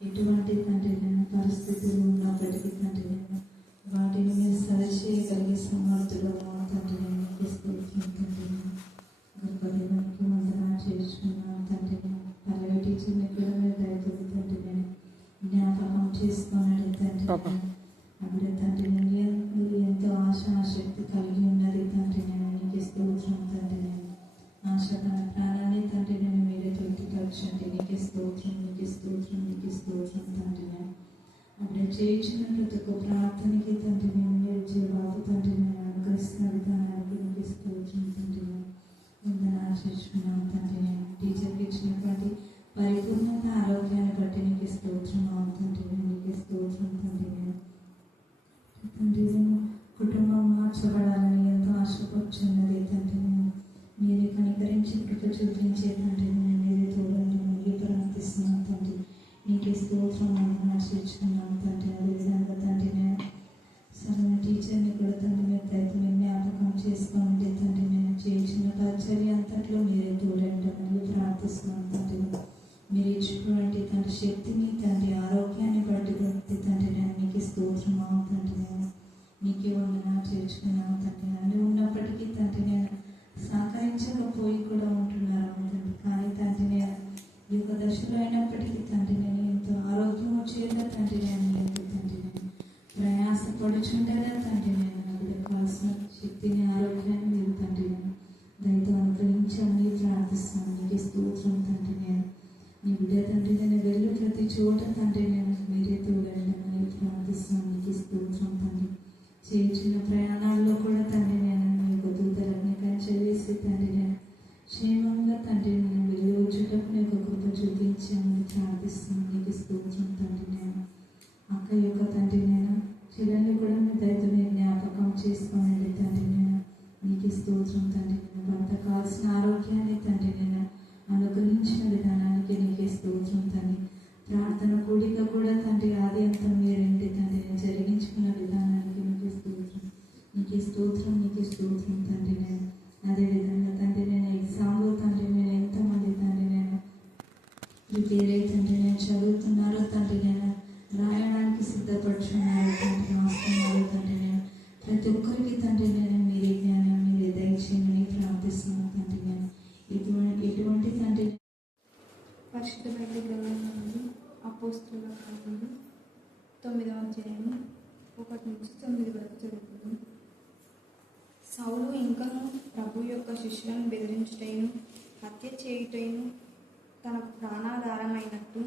ఎటువంటి తండ్రి నేను పరిస్థితులు ఉన్నప్పటికీ తండ్రి నేను వాటిని మీరు సరిచేయగలిగే సమర్థులు తండ్రి నేను తండ్రి గొప్ప దేవానికి వందనాలు చేస్తున్నాను తండ్రి నేను పల్లవి టీచర్ని కూడా మీరు దయచేసి తండ్రి నేను జ్ఞాపకం చేసుకున్నాడు తండ్రి అప్పుడు తండ్రి మీరు ఎంతో ఆశక్తి కలిగి ఉన్నది తండ్రి నేను నీకు స్తోత్రం తండ్రి నేను ఆశ తన ప్రాణాన్ని తండ్రి నేను మీరే తృప్తిపరచండి నీకు స్తోత్రం నీకు స్తోత్రం నీకు స్తోత్రం తండ్రి నేను అప్పుడే చేయించిన ప్రతి ఒక్క ప్రార్థనకి తండ్రి నేను మీరు జవాబు తండ్రి నేను అనుగ్రహిస్తున్న విధానానికి నీకు స్తోత్రం తండ్రి నేను వందనాలు చేస్తున్నాను తండ్రి నేను టీచర్కి ఇచ్చినటువంటి పరిపూర్ణత ఆరోగ్యాన్ని బట్టి నీకు స్తోత్రం అవుతుంది నీకు స్తోత్రం తండ్రి నేను తండ్రి నేను కుటుంబం మార్చబడాలని ఎంతో ఆశపడుచున్నది తండ్రి నేను మీరే కనికరించి కృప చూపించే తండ్రి నేను మీరే తోడండి మీరే ప్రార్థిస్తున్నాను తండ్రి నీకే స్తోత్రం ఆశించుకున్నాను తండ్రి అదేవిధంగా తండ్రి నేను సరైన టీచర్ని కూడా తండ్రి మీరు దయతో జ్ఞాపకం చేసుకోండి తండ్రి నేను చేసిన పరిచర్య అంతట్లో మీరే తోడండి మరియు ప్రార్థిస్తున్నాను తండ్రి మీరు ఇచ్చినటువంటి తండ్రి శక్తిని తండ్రి ఆరోగ్యాన్ని బట్టి తండ్రి నేను నీకు స్తోత్రం తండ్రి నేను నీకే వందనాలు చేర్చుకున్నాను తండ్రి అని ఉన్నప్పటికీ తండ్రి నేను సహకరించకపోయి కూడా ఉంటున్నారు తండ్రి కానీ తండ్రి నేను ఈ యొక్క దశలో అయినప్పటికీ తండ్రి నేను ఎంతో ఆరోగ్యం వచ్చేదా తండ్రి నేను ఎంతో తండ్రి నేను ప్రయాసపడుచుండగా తండ్రి నేను నాకు కావాల్సిన శక్తిని ఆరోగ్యాన్ని మీరు తండ్రి నేను దయతో అనుగ్రహించాలని ప్రార్థిస్తాను నీకు స్తోత్రం తండ్రి నేను నీ బిడ్డ తండ్రి నేను వెళ్ళి ప్రతి చోట తండ్రి నేను మీరే తోడండి అని ప్రార్థిస్తాను నీకు స్తోత్రం తండ్రి చేయించిన ప్రయాణాల్లో కూడా తండ్రి నేను నీ యొక్క దూతలన్నీ కంచె వేసి తండ్రి నేను క్షేమంగా తండ్రి నేను వెళ్ళి వచ్చేటప్పుడు నీ యొక్క కృప చూపించామని ప్రార్థిస్తాను నీకు స్తోత్రం తండ్రి నేను అక్క యొక్క తండ్రి నేను చెల్లెల్ని కూడా మీ దయతో నేను జ్ఞాపకం చేసుకోనండి తండ్రి నేను నీకు స్తోత్రం తండ్రి నేను భర్త కావాల్సిన ఆరోగ్యాన్ని తండ్రి నేను అనుగ్రహించిన విధానానికి నీకే స్తోత్రం తండ్రి ప్రార్థన కూడిక కూడా తండ్రి ఆది అంతం మీరేంటి తండ్రి నేను జరిగించుకున్న విధానానికి నీకే స్తోత్రం నీకే స్తోత్రం నీకే స్తోత్రం తండ్రి నేను అదేవిధంగా తండ్రి నేను ఎగ్జామ్లో తండ్రి నేను ఎంతమంది తండ్రి నేను ప్రిపేర్ అయ్యి తండ్రి నేను చదువుతున్నారో తండ్రి నేను రాయడానికి సిద్ధపడుచున్నారు తండ్రి రాస్తున్నారు తండ్రి నేను ప్రతి ఒక్కరికి తండ్రి నేను మీరే జ్ఞానం మీరే దయచేయమని ప్రార్థిస్తున్నాను తండ్రి నేను ఎటువంటి తండ్రి పరిశుద్ధ బైబిల్ గ్రంథం నుండి అపోస్తుల కార్యములు 9వ అధ్యాయము 1 నుంచి 9 వరకు చదువుకుందాం. సౌలు ఇంకను ప్రభు యొక్క శిష్యులను బెదిరించుటైను హత్య చేయుటైను తన ప్రాణాధారమైనట్టు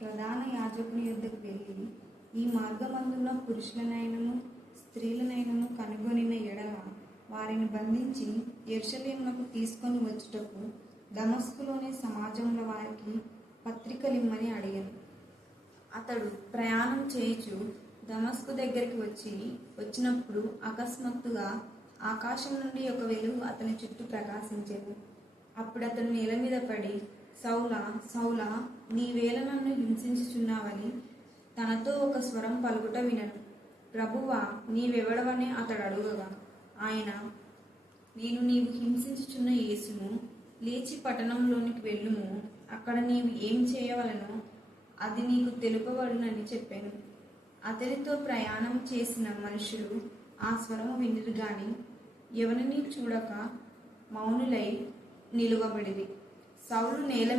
ప్రధాన యాజకుని యొద్దకు వెళ్ళి ఈ మార్గమందున్న పురుషులనైనను స్త్రీలనైనను కనుగొనిన ఎడల వారిని బంధించి యెరూషలేమునకు తీసుకొని వచ్చుటకు దమస్కులోని సమాజంలో వారికి పత్రికలిమ్మని అడిగాను. అతడు ప్రయాణం చేయుచు దమస్కు దగ్గరికి వచ్చినప్పుడు అకస్మాత్తుగా ఆకాశం నుండి ఒక వెలుగు అతని చుట్టూ ప్రకాశించేది. అప్పుడు అతను నేల మీద పడి సౌలా సౌలా నీవేళ నన్ను హింసించుచున్నావని తనతో ఒక స్వరం పలుకుట వినను. ప్రభువా నీవెవడవని అతడు అడుగగా ఆయన నేను నీవు హింసించుచున్న యేసును, లేచి పట్టణంలోనికి వెళ్ళుము, అక్కడ నీవు ఏం చేయవలనో అది నీకు తెలుపబడునని చెప్పాను. అతనితో ప్రయాణం చేసిన మనుషులు ఆ స్వరము వినిరు గాని ఎవరిని చూడక మౌనులై నిలువబడిరి. సౌలు నేల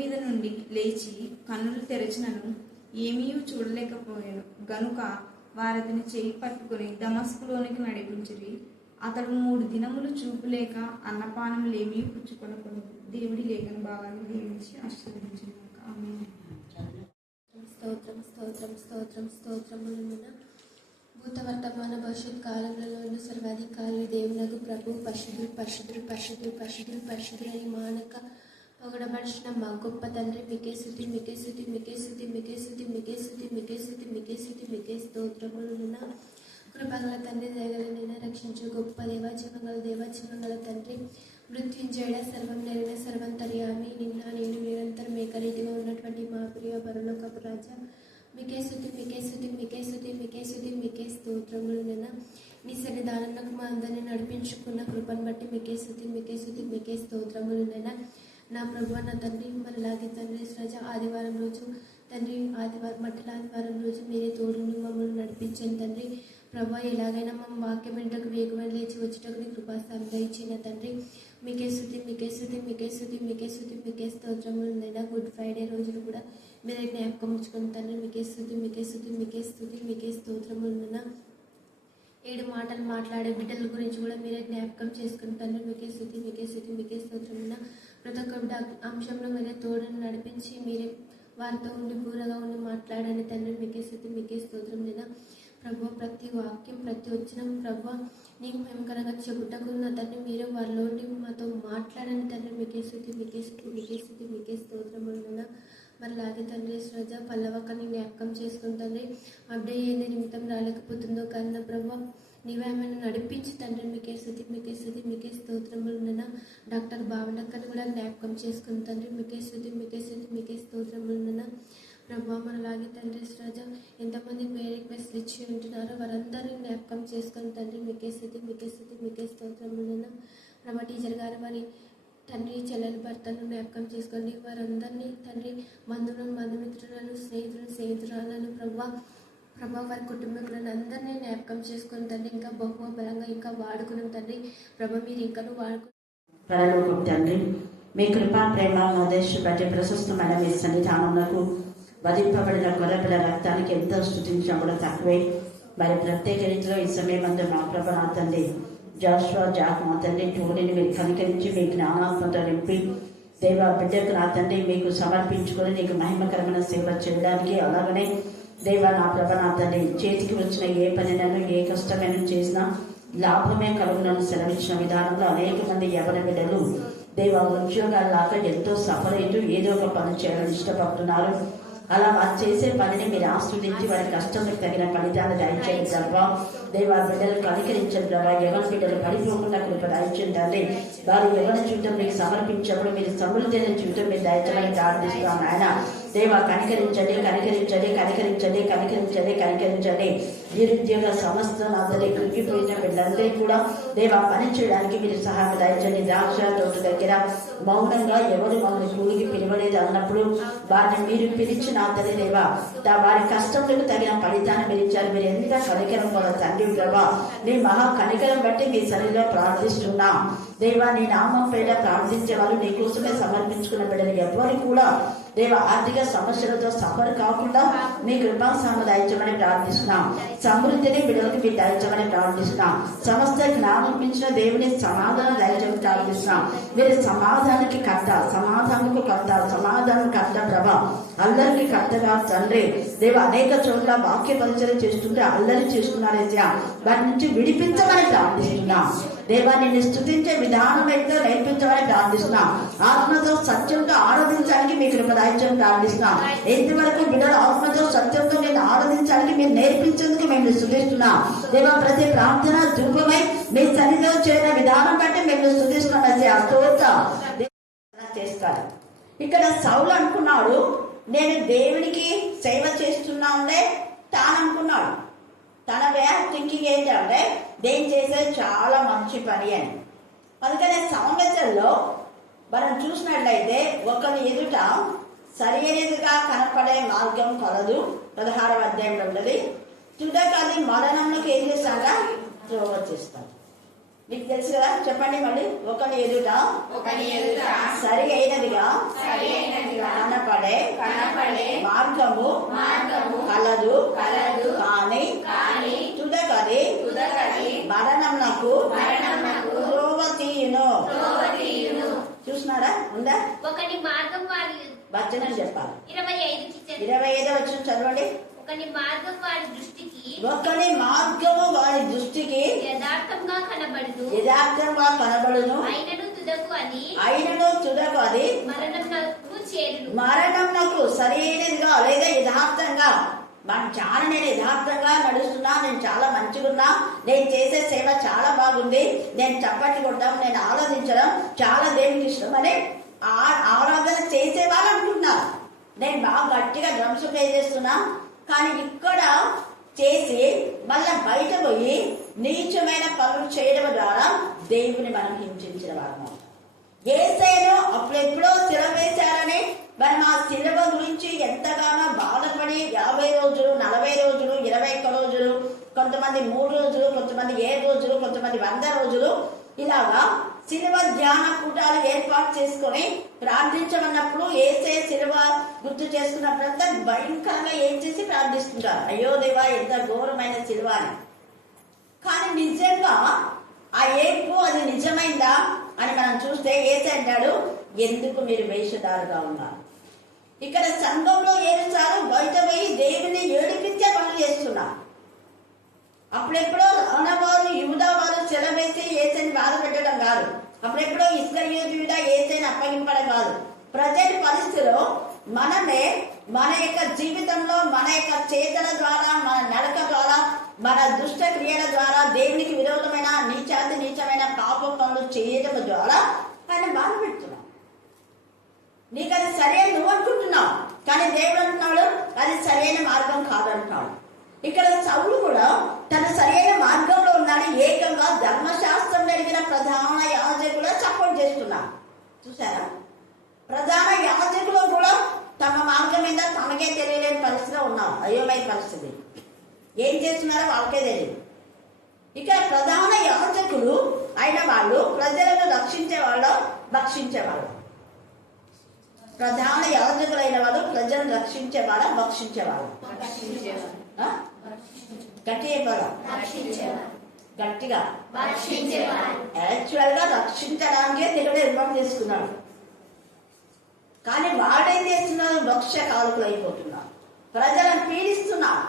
మీద నుండి లేచి కన్నులు తెరచినను ఏమీ చూడలేకపోయాను గనుక వారతని చేయి పట్టుకుని దమస్కులోనికి నడిపించిరి. అతడు 3 దినములు చూపులేక అన్నపానములేమీ పుచ్చుకొనకూడదు. దేవుడి లేఖన భాగాన్ని దీవించి ఆశీర్వదించుగాక. ఆమేన్. స్తోత్రం స్తోత్రం స్తోత్రం స్తోత్రములమున భూత వర్తమాన భవిష్యత్ కాలంలో సర్వాధికారులు దేవునకు ప్రభు పరిశుద్ధులు పరిశుద్ధులు పరిశుద్ధులు పరిశుద్ధులు పరిశుద్ధులని మానక పొగడబడిన మా గొప్ప తండ్రి మీకే స్తుతి మీకే స్తుతి మీకే స్తుతి మీకే స్తుతి మీకే స్తుతి మీకే స్తుతి మీకే స్తుతి మీకే స్తోత్రములమున కృపగల తండ్రి దయగలనైనా రక్షించు గొప్ప దేవజీవంగల తండ్రి మృత్యుంజయ సర్వం నెరిన సర్వంతర్యామి నిన్న నేను నిరంతరం ఏకరీతిగా ఉన్నటువంటి మా ప్రియ పరలోకపు రాజా మీకే స్తుతి మీకే స్తుతి మీకే స్తుతి మీకే స్తుతి మీకే స్తోత్రములైనా నీ సన్నిధానంలోకి మా అందరినీ నడిపించుకున్న కృపను బట్టి మీకే స్తుతి మీకే స్తుతి మీకే స్తోత్రములైనా నా ప్రభు నా తండ్రి మనలాగే తండ్రి శ్రజ ఆదివారం రోజు తండ్రి మట్టల ఆదివారం రోజు మీరే తోడుని మమ్మల్ని నడిపించండి తండ్రి. ప్రభా ఎలాగైనా మా వాక్యం వెంటకు వేగమైన లేచి వచ్చేటకు కృపాస్థానం దయచిన తండ్రి. మీకే స్తుతి మీకే స్తుతి మీకే స్తుతి మీకే స్తుతి మీకే స్తోత్రములు. నైనా గుడ్ ఫ్రైడే రోజులు కూడా మీరే జ్ఞాపకం ఉంచుకుని తండ్రి. మీకే స్తుతి మీకే స్తుతి మీకే స్తుతి మీకే స్తోత్రములు. 7 మాటలు మాట్లాడే బిడ్డల గురించి కూడా మీరే జ్ఞాపకం చేసుకుని తండ్రి. మీకే స్తుతి మీకే స్తుతి మీకే స్తోత్రములు. ప్రతి ఒక్క బిడ్డ అంశంలో మీరే తోడుని నడిపించి మీరే వారితో ఉండి పూరగా ఉండి మాట్లాడండి తండ్రి. మీకే స్తుతి మీకే స్తోత్రం. ప్రభు ప్రతి వాక్యం ప్రతి వచనం ప్రభు నీకు భయంకరంగా చెబుటకు నా తండ్రి మీరే వారిలో ఉండి మాతో మాట్లాడండి తండ్రి. మీకే స్తుతి మీకే స్తుతి మీకే స్తుతి మీకే స్తోత్రములు. మరి లాగే తండ్రి శ్రజ పల్లవక్కని జ్ఞాపకం చేసుకుని తండ్రి. అప్డేట్ ఏంది నిమిత్తం రాలేకపోతుందో కన్నా ప్రభు నీవే ఆమెను నడిపించి తండ్రి. మీకే స్తుతి మీకే స్తుతి మీకే స్తోత్రములు. డాక్టర్ భావనక్కని కూడా జ్ఞాపకం చేసుకుని తండ్రి. మీకే స్తుతి మీకే స్తుతి మీకే స్తోత్రములు. ప్రభా మనలాగే తండ్రి శ్రజ ఎంతమంది పేరు రిక్వెస్ట్లు ఇచ్చి ఉంటున్నారో వారందరినీ జ్ఞాపకం చేసుకుని తండ్రి. మీకే స్తుతి మీకే స్తుతి మీకే స్తోత్రములు. ప్రభా టీచర్ గారు వారి తండ్రి చెల్లెల భర్తలను జ్ఞాపకం చేసుకోండి. వారందరినీ తండ్రి బంధుమిత్రులను స్నేహితురాలను ప్రభా వారి కుటుంబీకులను అందరినీ జ్ఞాపకం చేసుకుని తండ్రి. ఇంకా బహుమ బలంగా ఇంకా వాడుకున్నాం తండ్రి. ప్రభా మీరు ఇంకనూ పరలోకపు తండ్రి మీ కృపా ప్రేమ ఆదేశ బట్టి ప్రశస్తమైన మీ సన్నిధానమునకు వధింపబడిన గొర్రెపిల్ల రక్తానికి ఎంతో స్తుతించడం కూడా తక్కువే. మరి ప్రత్యేక రీతిలో ఈ సమయం అంతా మా ప్రభ నా తండ్రి జాషువా జాక్ మా తండ్రి టోనీని మీరు కనికరించి మీ జ్ఞానాత్మతో నింపి దేవ బిడ్డకు నా తండ్రి మీకు సమర్పించుకొని నీకు మహిమకరమైన సేవ చేయడానికి, అలాగనే దేవ నా ప్రభ నా తండ్రి చేతికి వచ్చిన ఏ పనినను ఏ కష్టమైన చేసినా లాభమే కలుగునని సెలవిచ్చిన విధానంలో అనేక మంది యవన బిడ్డలు దేవ ఉద్యోగాల్లాగా ఎంతో సఫర్ అవుతూ ఏదో ఒక పని చేయాలని ఇష్టపడుతున్నారు. అలా వారు చేసే పనిని మీరు ఆస్వాదించి వారి కష్టంకి తగిన ఫలితాన్ని దయచేయండి ప్రభా. దేవ బిడ్డలు కనికరించండి ప్రభా. యవన బిడ్డలు పడిపోకుండా కృప దయచేయండి. వారు యవన జీవితం మీకు సమర్పించినప్పుడు మీరు సమృద్ధైన జీవితం మీరు దయచమని ప్రార్థిస్తున్నాం ఆయన. దేవ కనికరించండి కనికరించండి కనికరించండి కనికరించండి కనికరించండి. నిరుద్యోగ సమస్త అందరి కృంగిపోయిన బిడ్డలందరికీ కూడా దేవ పని చేయడానికి మీరు సహాయం దయచండి. ద్రాక్ష తోట దగ్గర మౌనంగా ఎవరు మమ్మల్ని కూలికి పిలవలేదు అన్నప్పుడు వారిని మీరు పిలిచిన తండ్రి దేవ వారి కష్టంలకు తగిన ఫలితాన్ని మీరు ఇచ్చారు. మీరు ఎంత కనికరం వల్ల తండ్రి ప్రభా. నీ మహా కనికరం బట్టి మీ సన్నిధిలో ప్రార్థిస్తున్నాం దేవా. నీ నామం పేద ప్రార్థించే వాళ్ళు నీ కోసమే సమర్పించుకున్న బిడ్డలు ఎవరు కూడా దేవ ఆర్థిక సమస్యలతో సఫర్ కాకుండా మీ కృపా దయచమని ప్రార్థిస్తున్నాం. సమృద్ధిని బిడ్డలకు మీరు దయచమని ప్రార్థిస్తున్నాం. సమస్త జ్ఞానం మించిన దేవుని సమాధానం దయచమని ప్రార్థిస్తున్నాం. మీరు సమాధానానికి కర్త ప్రభా. అల్లరికి కర్తగా తండ్రి దేవ అనేక చోట్ల వాక్య పరిచయం చేస్తుంటే అల్లరి చేస్తున్నారైతే వాటి నుంచి విడిపించమని ప్రార్థిస్తున్నాం దేవా. నిన్ను స్తుతించే విధానం అయితే నేర్పించమని ప్రార్థిస్తున్నాం. ఆత్మతో సత్యంతో ఆరాధించడానికి మీ కృప దయచమని ప్రార్థిస్తున్నాం. ఎంతవరకు బిడ్డలు ఆత్మతో సత్యంతో నేను ఆరాధించడానికి మీరు నేర్పించేందుకు మేము స్తుతిస్తున్నాం దేవా. ప్రతి ప్రార్థన ధూపమై మీ సన్నిధిలో చేరిన విధానం బట్టి మేము స్తుతిస్తున్నాం. చేస్తారు. ఇక్కడ సౌలు అనుకున్నాడు నేను దేవునికి సేవ చేస్తున్నాంలే తాను అనుకున్నాడు. తన వే ఆఫ్ థింకింగ్ ఏంటంటే నేను చేసేది చాలా మంచి పని అని. అందుకనే సామెతల్లో మనం చూసినట్లయితే ఒకరి ఎదుట సరైనదిగా కనపడే మార్గం కలదు 16వ అధ్యాయంలో ఉన్నది. తుదకది మరణంలోకి ఏం చేస్తాడా త్రోవ చేస్తాడు. మీకు తెలుసు కదా, చెప్పండి మళ్ళీ. ఒకరి ఎదుట సరి అయినదిగా కనపడే మార్గము కలదు కానీ తుదకది మరణంకు త్రోవ తీయును. చూసినారా ఉందా? ఒకని మార్గం వారి వచనం చెప్పాలి. 25 వచ్చిన చదవండి. ఒకని మార్గం వారి దృష్టికి యథార్థంగా కనబడును అయినను తుదకు అది మరణంకు సరైనదిగా లేదా యథార్థంగా నేను యథార్థంగా నడుస్తున్నా, నేను చాలా మంచిగున్నా, నేను చేసే సేవ చాలా బాగుంది, నేను చప్పట్లు కొట్టడం, నేను ఆరాధించడం చాలా దేవునికి ఇష్టం అని ఆరాధన చేసే వాళ్ళు అనుకుంటున్నారు. నేను బాగా గట్టిగా డ్రమ్స్ ప్లే చేస్తున్నా, కానీ ఇక్కడ చేసి మళ్ళా బయట పోయి నీచమైన పనులు చేయడం ద్వారా దేవుని మనం హింసించిన వారు. యేసయ్యను అప్పుడెప్పుడో శిలువ వేశారని మనం ఆ శిలువ గురించి ఎంతగానో బాధపడి 50 రోజులు, 40 రోజులు, 21 రోజులు, కొంతమంది 3 రోజులు, కొంతమంది 7 రోజులు, కొంతమంది 100 రోజులు ఇలాగా శిలువ ధ్యాన కూటాలు ఏర్పాటు చేసుకొని ప్రార్థించమన్నప్పుడు యేసయ్య శిలువ గుర్తు చేసుకున్నప్పుడంతా భయంకరంగా ఏం చేసి ప్రార్థిస్తుంటారు, అయ్యో దేవా ఎంత ఘోరమైన శిలువ అని. కానీ నిజంగా ఆ ఏడ్పు అది నిజమైందా అని మనం చూస్తే యేసయ్య అంటాడు, ఎందుకు మీరు వేషధారుగా ఉన్నారు? ఇక్కడ సంఘంలో ఏడుస్తారు, బయట పోయి దేవుని ఏడిపించే పనులు చేస్తున్నారు. అప్పుడెప్పుడో అన్నవారు యూదా వారు చెలవేసి యేసయ్యని బాధ పెట్టడం కాదు, అప్పుడెప్పుడో ఇస్కరియోతు యూదా యేసయ్యని అప్పగింపడం కాదు. ప్రజెంట్ పరిస్థితిలో మనమే మన యొక్క జీవితంలో మన యొక్క చేతల ద్వారా, మన నడక ద్వారా, మన దుష్ట క్రియల ద్వారా దేవునికి విరోధమైన నీచమైన పాప పనులు చేయడం ద్వారా ఆయన బాధ పెడుతున్నాం. నీకు అది సరైన నువ్వు అనుకుంటున్నావు, కానీ దేవుడు అంటున్నాడు అది సరైన మార్గం కాదంటున్నాడు. ఇక్కడ సౌలు కూడా తన సరైన మార్గంలో ఉన్నాడు. ఏకంగా ధర్మశాస్త్రం జరిగిన ప్రధాన యాజకులు సపోర్ట్ చేస్తున్నారు. చూసారా, ప్రధాన యాజకులు కూడా తమ మార్గం మీద తమకే తెలియలేని పరిస్థితిలో ఉన్నారు. అయోమయ పరిస్థితి, ఏం చేస్తున్నారో వాళ్ళకే తెలియదు. ఇక ప్రధాన యాజకులు అయిన వాళ్ళు ప్రజలను రక్షించేవాళ్ళు, భక్షించేవాళ్ళు. ప్రధాన యాజకులైన వాళ్ళు ప్రజలను రక్షించేవాళ్ళ, భక్షించేవాళ్ళు. గట్టిగా యాక్చువల్ గా రక్షించడానికే దేవుడు ఏర్పాటు చేసుకున్నాడు. కానీ వాడేం చేస్తున్నారు, భక్ష్య కాలకులు అయిపోతున్నారు, ప్రజలను పీడిస్తున్నారు,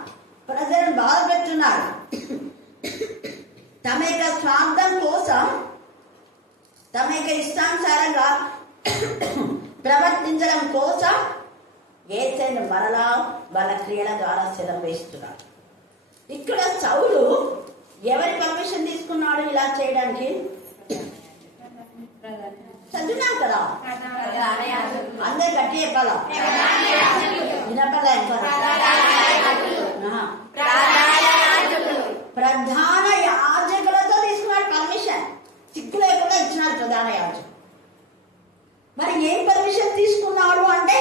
ప్రజలను బాధ పెడుతున్నారు. తమ యొక్క స్వార్థం కోసం, తమ యొక్క ఇష్టానుసారంగా ప్రవర్తించడం కోసం యేసయ్యను మరలా వాళ్ళ క్రియల ద్వారా శిలువ వేస్తున్నారు. ఇక్కడ సౌలు ఎవరి పర్మిషన్ తీసుకున్నాడు ఇలా చేయడానికి? చదివినాం కదా, అందరు గట్టి చెప్పాలా? ప్రధాన యాజకులతో తీసుకున్నాడు పర్మిషన్, సిగ్గు లేకుండా ఇచ్చినాడు ప్రధాన యాజకులు. మరి ఏం పర్మిషన్ తీసుకున్నాడు అంటే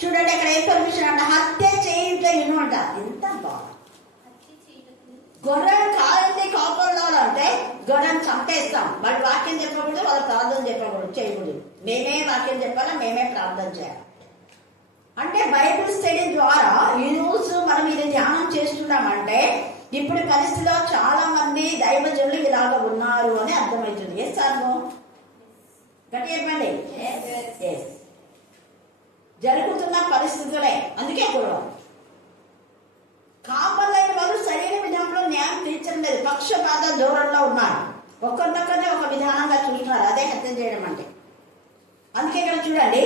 చూడండి, అక్కడ ఏం పర్మిషన్ అంట, హత్య చేయుటను అంట. ఎంత బాగా గొర్రెను కాలంటే కాపురాలు అంటే గొర్రెను చంపేస్తాం, వాళ్ళు వాక్యం చెప్పకూడదు, వాళ్ళ ప్రార్థన చెప్పకూడదు, చేయకూడదు. మేమే వాక్యం చెప్పాలా, మేమే ప్రార్థన చేయాలి. అంటే బైబిల్ స్టడీ ద్వారా ఈ రోజు మనం ఇది ధ్యానం చేస్తున్నామంటే ఇప్పుడు పరిస్థితిలో చాలా మంది దైవజనులు ఇలాగ ఉన్నారు అని అర్థమవుతుంది. ఏ సార్లు గట్టి చెప్పండి, జరుగుతున్న పరిస్థితులే, అందుకే గొడవ. కాపర్లైన వాళ్ళు సరైన విధానంలో న్యాయం తీర్చడం లేదు, పక్షపాత ధోరణిలో ఉన్నారు, ఒక్కొక్కరిని ఒక విధానంగా చూస్తున్నారు. అదే హత్య చేయడం అంటే. అందుకే ఇక్కడ చూడండి,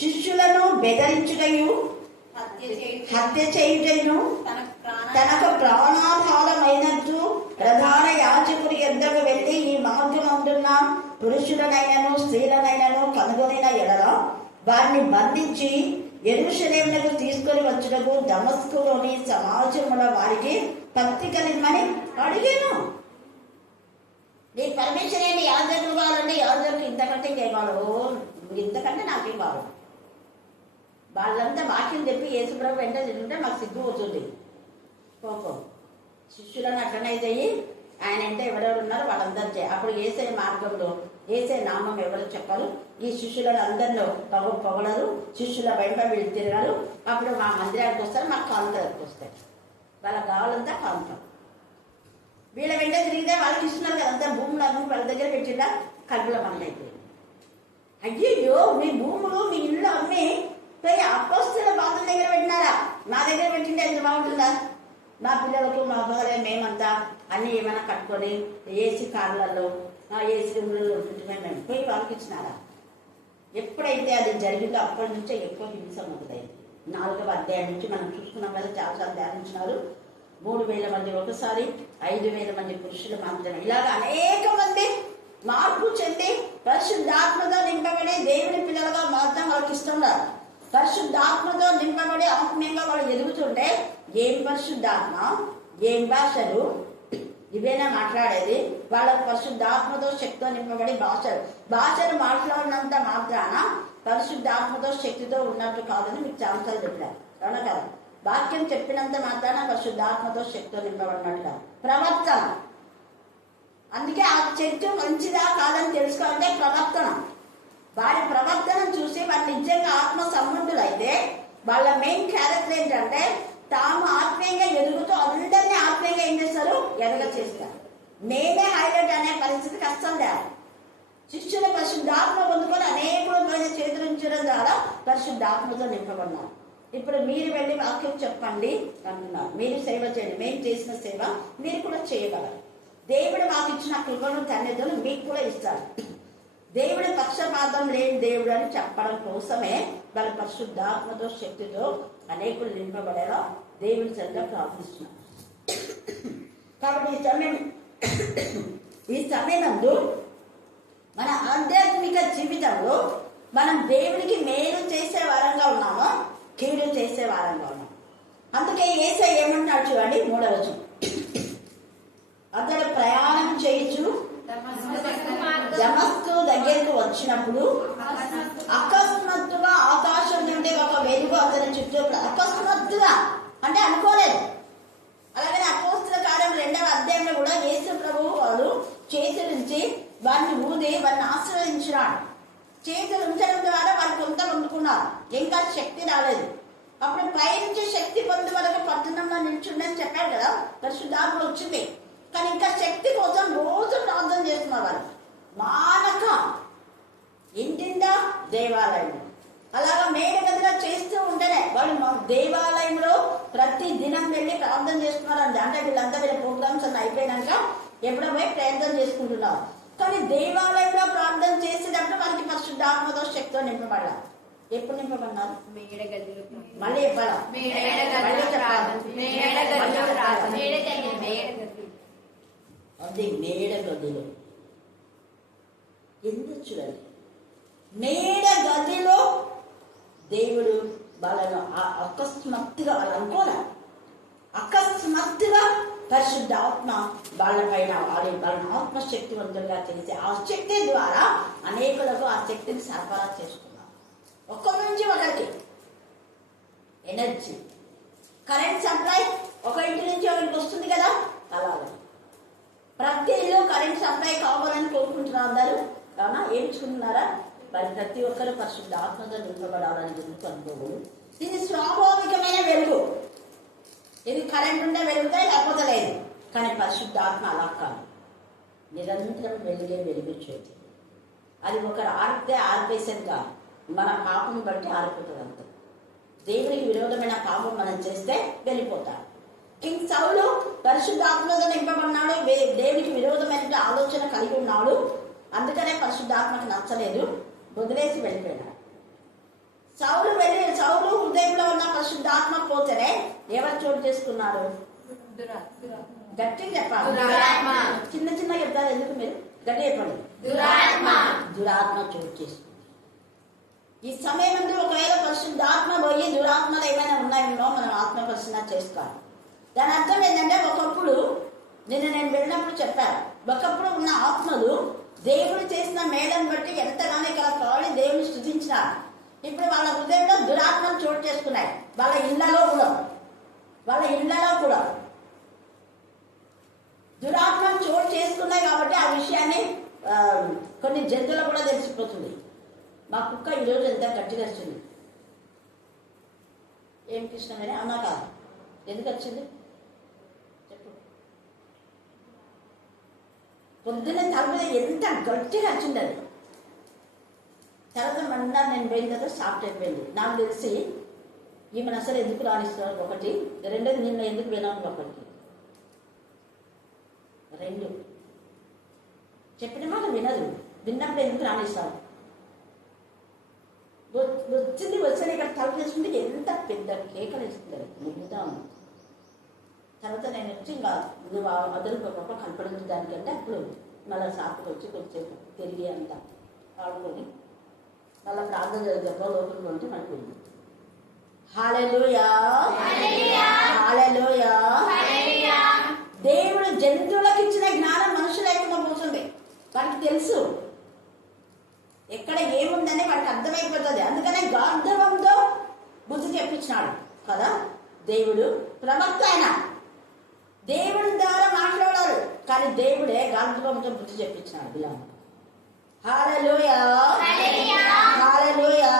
శిష్యులను బెదిరించుటయు హత్య చేయుటను తనకు ప్రాణాధారమైనట్టు ప్రధాన యాజకుడి యొద్దకు వెళ్ళి ఈ మార్గమందున్న పురుషులనైనను స్త్రీలనైనను కనుగొనిన ఎడల వారిని బంధించి యెరూషలేమునకు తీసుకొని వచ్చుటకు దమస్కులోని సమాజముల వారికి పత్రికలిమ్మని అడిగాను. నీకు పర్మిషన్ ఏంటి? యాజకులు కావాలండి, యాజకులు ఇంతకంటే ఇంకేం కావాలి, ఇంతకంటే నాకేం కావాలి. వాళ్ళంతా వాక్యం చెప్పి యేసుప్రభు వెంట తింటుంటే మాకు సిగ్గు పోతుంది, కోపం. శిష్యులను అట్లనే చెయ్యి, ఆయన అంటే ఎవరెవరు ఉన్నారో వాళ్ళందరూ చేయి. అప్పుడు యేసయ్య మార్గంలో యేసయ్య నామం ఎవరు చెప్పరు, ఈ శిష్యులను అందరిలో పొగలరు, శిష్యుల వెంట వీళ్ళు తిరగరు. అప్పుడు మా మందిరానికి వస్తారు, మాకు కాలు దగ్గరికి వస్తాయి, వాళ్ళకి కావాలంతా కాలుతాం. వీళ్ళ వెంట తిరిగితే వాళ్ళకి ఇస్తున్నారు కదా, అంతా భూములు అమ్మి వాళ్ళ దగ్గర పెట్టిందా కడుపుల మంది అయిపోయింది. అయ్యో మీ భూములు మీ ఇల్లు అమ్మి అపోస్తుల బాధల దగ్గర పెట్టినారా, నా దగ్గర పెట్టింటే ఎంత బాగుంటుందా? మా పిల్లలకు మా భార్య మేమంతా అన్నీ ఏమైనా కట్టుకొని ఏసీ కార్లలో ఏసీ రూమ్లలో ఉంటుంటే మేము పోయి వాళ్ళకి ఇచ్చినారా? ఎప్పుడైతే అది జరిగిందో అప్పటి నుంచే ఎక్కువ హింస మొదలైంది. 4వ అధ్యాయం నుంచి మనం చూసుకున్నాం కదా, చాలాసార్లు ధ్యానించినారు. 3000 మంది ఒకసారి, 5000 మంది పురుషులు మాత్రమే. ఇలాగ అనేక మంది మార్పు చెంది పరిశుద్ధాత్మతో నింపబడి దేవుని పిల్లలుగా మాత్రం వాళ్ళకి ఇష్టం రాదు. పరిశుద్ధాత్మతో నింపబడి ఆత్మీయంగా వాళ్ళు ఎదుగుతుంటే ఏం పరిశుద్ధాత్మ, ఏం భాషలు, ఇవేనా మాట్లాడేది? వాళ్ళకు పరిశుద్ధాత్మతో శక్తితో నింపబడి భాషలు మాట్లాడినంత మాత్రాన పరిశుద్ధాత్మతో శక్తితో ఉన్నట్టు కాదని మీకు చాలాసార్లు చెప్పారు. అవునా కదా? వాక్యం చెప్పినంత మాత్రాన పరిశుద్ధాత్మతో శక్తితో నింపబడినట్టు కాదు. ప్రవర్తన, అందుకే ఆ చర్చ మంచిదా కాదని తెలుసుకోవాలంటే ప్రవర్తన. వారి ప్రవర్తన చూసి వారు నిజంగా ఆత్మ సంబంధులైతే వాళ్ళ మెయిన్ క్యారెక్టర్ ఏంటంటే తాము ఆత్మీయంగా ఎదుగుతూ అందరినీ ఆత్మీయంగా ఏం చేస్తారు? ఎదగ చేస్తారు. మేమే హైలైట్ అనే పరిస్థితికి అస్సలు లేదు. శిష్యులు పరిశుద్ధాత్మ పొందుకొని అనేకుల పైన చేతులుంచడం ద్వారా పరిశుద్ధాత్మతో నింపబడినారు. ఇప్పుడు మీరు వెళ్ళి వాక్యం చెప్పండి అంటున్నారు. మీరు సేవ చేయండి. మేము చేసిన సేవ మీరు కూడా చేయగలరు. దేవుడు మాకు ఇచ్చిన కృపను తన్నిధులు మీకు కూడా ఇస్తారు. దేవుడి పక్షపాతం లేని దేవుడు అని చెప్పడం కోసమే వాళ్ళ పరిశుద్ధాత్మతో శక్తితో అనేకులు నింపబడేలా దేవుడి సరిగ్గా ప్రార్థిస్తున్నారు. కాబట్టి ఈ సమయంలో మన ఆధ్యాత్మిక జీవితంలో మనం దేవుడికి మేలు చేసే వారంగా ఉన్నామో కీడు చేసే వారంగా ఉన్నాం. అందుకే యేసయ్య ఏమంటున్నాడు చూడండి, 3వ వచనం. అతడు ప్రయాణం చేయించు దమస్కు దగ్గరకు వచ్చినప్పుడు అకస్మాత్తుగా ఆకాశం నుండి ఒక వెలుగు అతని చుట్టూ. అకస్మాత్తుగా అంటే అనుకోలేదు. అలాగే అపోస్తల కార్యం 2వ అధ్యాయంలో కూడా యేసు ప్రభువు వాడు చేతుల నుంచి వారిని ఊది వారిని ఆశ్రయించినాడు. చేతులు ఉంచడం ద్వారా వాళ్ళు కొంత పొందుకున్నారు. ఇంకా శక్తి రాలేదు. అప్పుడు పైనుంచి శక్తి పొందు వరకు పట్టణంలో నిల్చుండని చెప్పాడు కదా, పరిశుద్ధాత్మ వచ్చింది. కానీ ఇంకా శక్తి కోసం రోజు ప్రార్థన చేస్తున్నారు వాళ్ళు మానక. ఇంటిందా దేవాలయం అలాగా మేడ గదిగా చేస్తూ ఉంటేనే వాళ్ళు దేవాలయంలో ప్రతి దినం వెళ్ళి ప్రార్థన చేస్తున్నారండి. అంటే వీళ్ళంతా వీళ్ళ ప్రోగ్రామ్స్ అన్నీ అయిపోయినాక ఎప్పుడో పోయి ప్రార్థన చేసుకుంటున్నారు. కానీ దేవాలయంలో ప్రార్థన చేసేటప్పుడు మనకి పరిశుద్ధాత్మతో శక్తితో నింపబడాలి. ఎప్పుడు నింపబడినారు? మళ్ళీ చెప్పాలా? అది మేడ గదిలో. ఎందుకు చూడండి, మేడ గదిలో దేవుడు వాళ్ళను అకస్మాత్తుగా వాళ్ళు అనుకోలే. అకస్మాత్తుగా పరిశుద్ధాత్మ వాళ్ళపైన వాళ్ళని ఆత్మశక్తివంతులుగా చేసి ఆ శక్తి ద్వారా అనేకులకు ఆ శక్తిని సరఫరా చేసుకున్నారు. ఒక్కరి నుంచి ఒకరికి ఎనర్జీ, కరెంట్ సప్లై ఒక ఇంటి నుంచి ఒకరికి వస్తుంది కదా, అలాగే ప్రతి ఇల్లు కరెంట్ సప్లై కావాలని కోరుకుంటున్నారు అందరూ. అవునా? ఏడ్చుకుంటున్నారా? మరి ప్రతి ఒక్కరు పరిశుద్ధ ఆత్మతో నింపబడాలని ఎందుకు అనుకోకూడదు. ఇది స్వాభావికమైన వెలుగు. ఇది కరెంట్ ఉంటే వెలుగుతాయి, లేకపోతే లేదు. కానీ పరిశుద్ధ ఆత్మ అలా కాదు, నిరంతరం వెలిగించేది. అది ఒకరు ఆరితే ఆరిపేసేది కాదు, మన పాపం బట్టి ఆరిపోతుంది అంత. దేవునికి విరోధమైన పాపం మనం చేస్తే వెళ్ళిపోతాడు. కింగ్ సౌలు పరిశుద్ధాత్మతో నింపబడినాడు. దేవునికి విరోధమైన ఆలోచన కలిగి ఉన్నాడు. అందుకనే పరిశుద్ధాత్మకు నచ్చలేదు, వదిలేసి వెళ్ళిపోయినాడు. సౌలు హృదయంలో ఉన్న పరిశుద్ధాత్మ పోతేనే ఎవరు చోటు చేసుకున్నారు? గట్టిగా చెప్పాలి. చిన్న చిన్న చెప్తారు ఎందుకు మీరు? గట్టి చెప్పండి. దురాత్మ చోటు చేసుకుంది. ఈ సమయం నుండి ఒకవేళ పరిశుద్ధాత్మ పోయి దురాత్మలు ఏమైనా ఉన్నాయో మనం ఆత్మ పరిశీలన చేసుకోవాలి. దాని అర్థం ఏంటంటే, ఒకప్పుడు నేను వెళ్ళినప్పుడు చెప్పాను, ఒకప్పుడు ఉన్న ఆత్మలు దేవుడు చేసిన మేళను బట్టి ఎంతగానో ఇక్కడ కావాలి దేవుని స్తుతించినారు. ఇప్పుడు వాళ్ళ హృదయంలో దురాత్మలు చోటు చేసుకున్నాయి. వాళ్ళ ఇళ్లలో కూడా దురాత్మలు చోటు చేసుకున్నాయి. కాబట్టి ఆ విషయాన్ని కొన్ని జంతువులు కూడా తెలిసిపోతుంది. మా కుక్క ఈరోజు ఎంత గట్టిగా వచ్చింది. ఏం కృష్ణమేనే అన్నా కాదు, ఎందుకు వచ్చింది చెప్పు. పొద్దున్న తరగతి ఎంత గట్టిగా వచ్చింది. అది తర్వాత మళ్ళా నేను పోయిన తర్వాత సాఫ్ట్ అయిపోయింది. నాకు తెలిసి ఈమెను అసలు ఎందుకు రాణిస్తున్నారు ఒకటి, రెండోది నిన్న ఎందుకు వినాను ఒకటి. రెండు చెప్పిన మాట వినదు, విన్నప్పుడు ఎందుకు రాణిస్తారు. వచ్చింది ఇక్కడ తలుపు చేసుకుంటే ఎంత పెద్ద కేకలు ఇస్తుంది, ముగ్గుతా ఉంది. తర్వాత నేను వచ్చి ఇంకా నువ్వు అదొక కనపడింది దానికంటే అప్పుడు మళ్ళీ సాపుకు వచ్చి కొంచెం తిరిగి అంతా ఆడుకొని మళ్ళీ ప్రార్థన జరిగేటప్పుడు లోపలికి ఉంటే మనకు హల్లెలూయా హల్లెలూయా. దేవుడు జంతువులకు ఇచ్చిన జ్ఞానం మనుషులు లేకుండా పోతుంది. వాడికి తెలుసు ఎక్కడ ఏముందని వాడికి అర్థమైపోతుంది. అందుకనే గార్ధవంతో బుద్ధి చెప్పించినాడు కదా దేవుడు. ప్రవక్త ఆయన దేవుడి ద్వారా మాట్లాడారు, కానీ దేవుడే గార్ధవంతో బుద్ధి చెప్పించినాడు బిలాము. హల్లెలూయా హల్లెలూయా.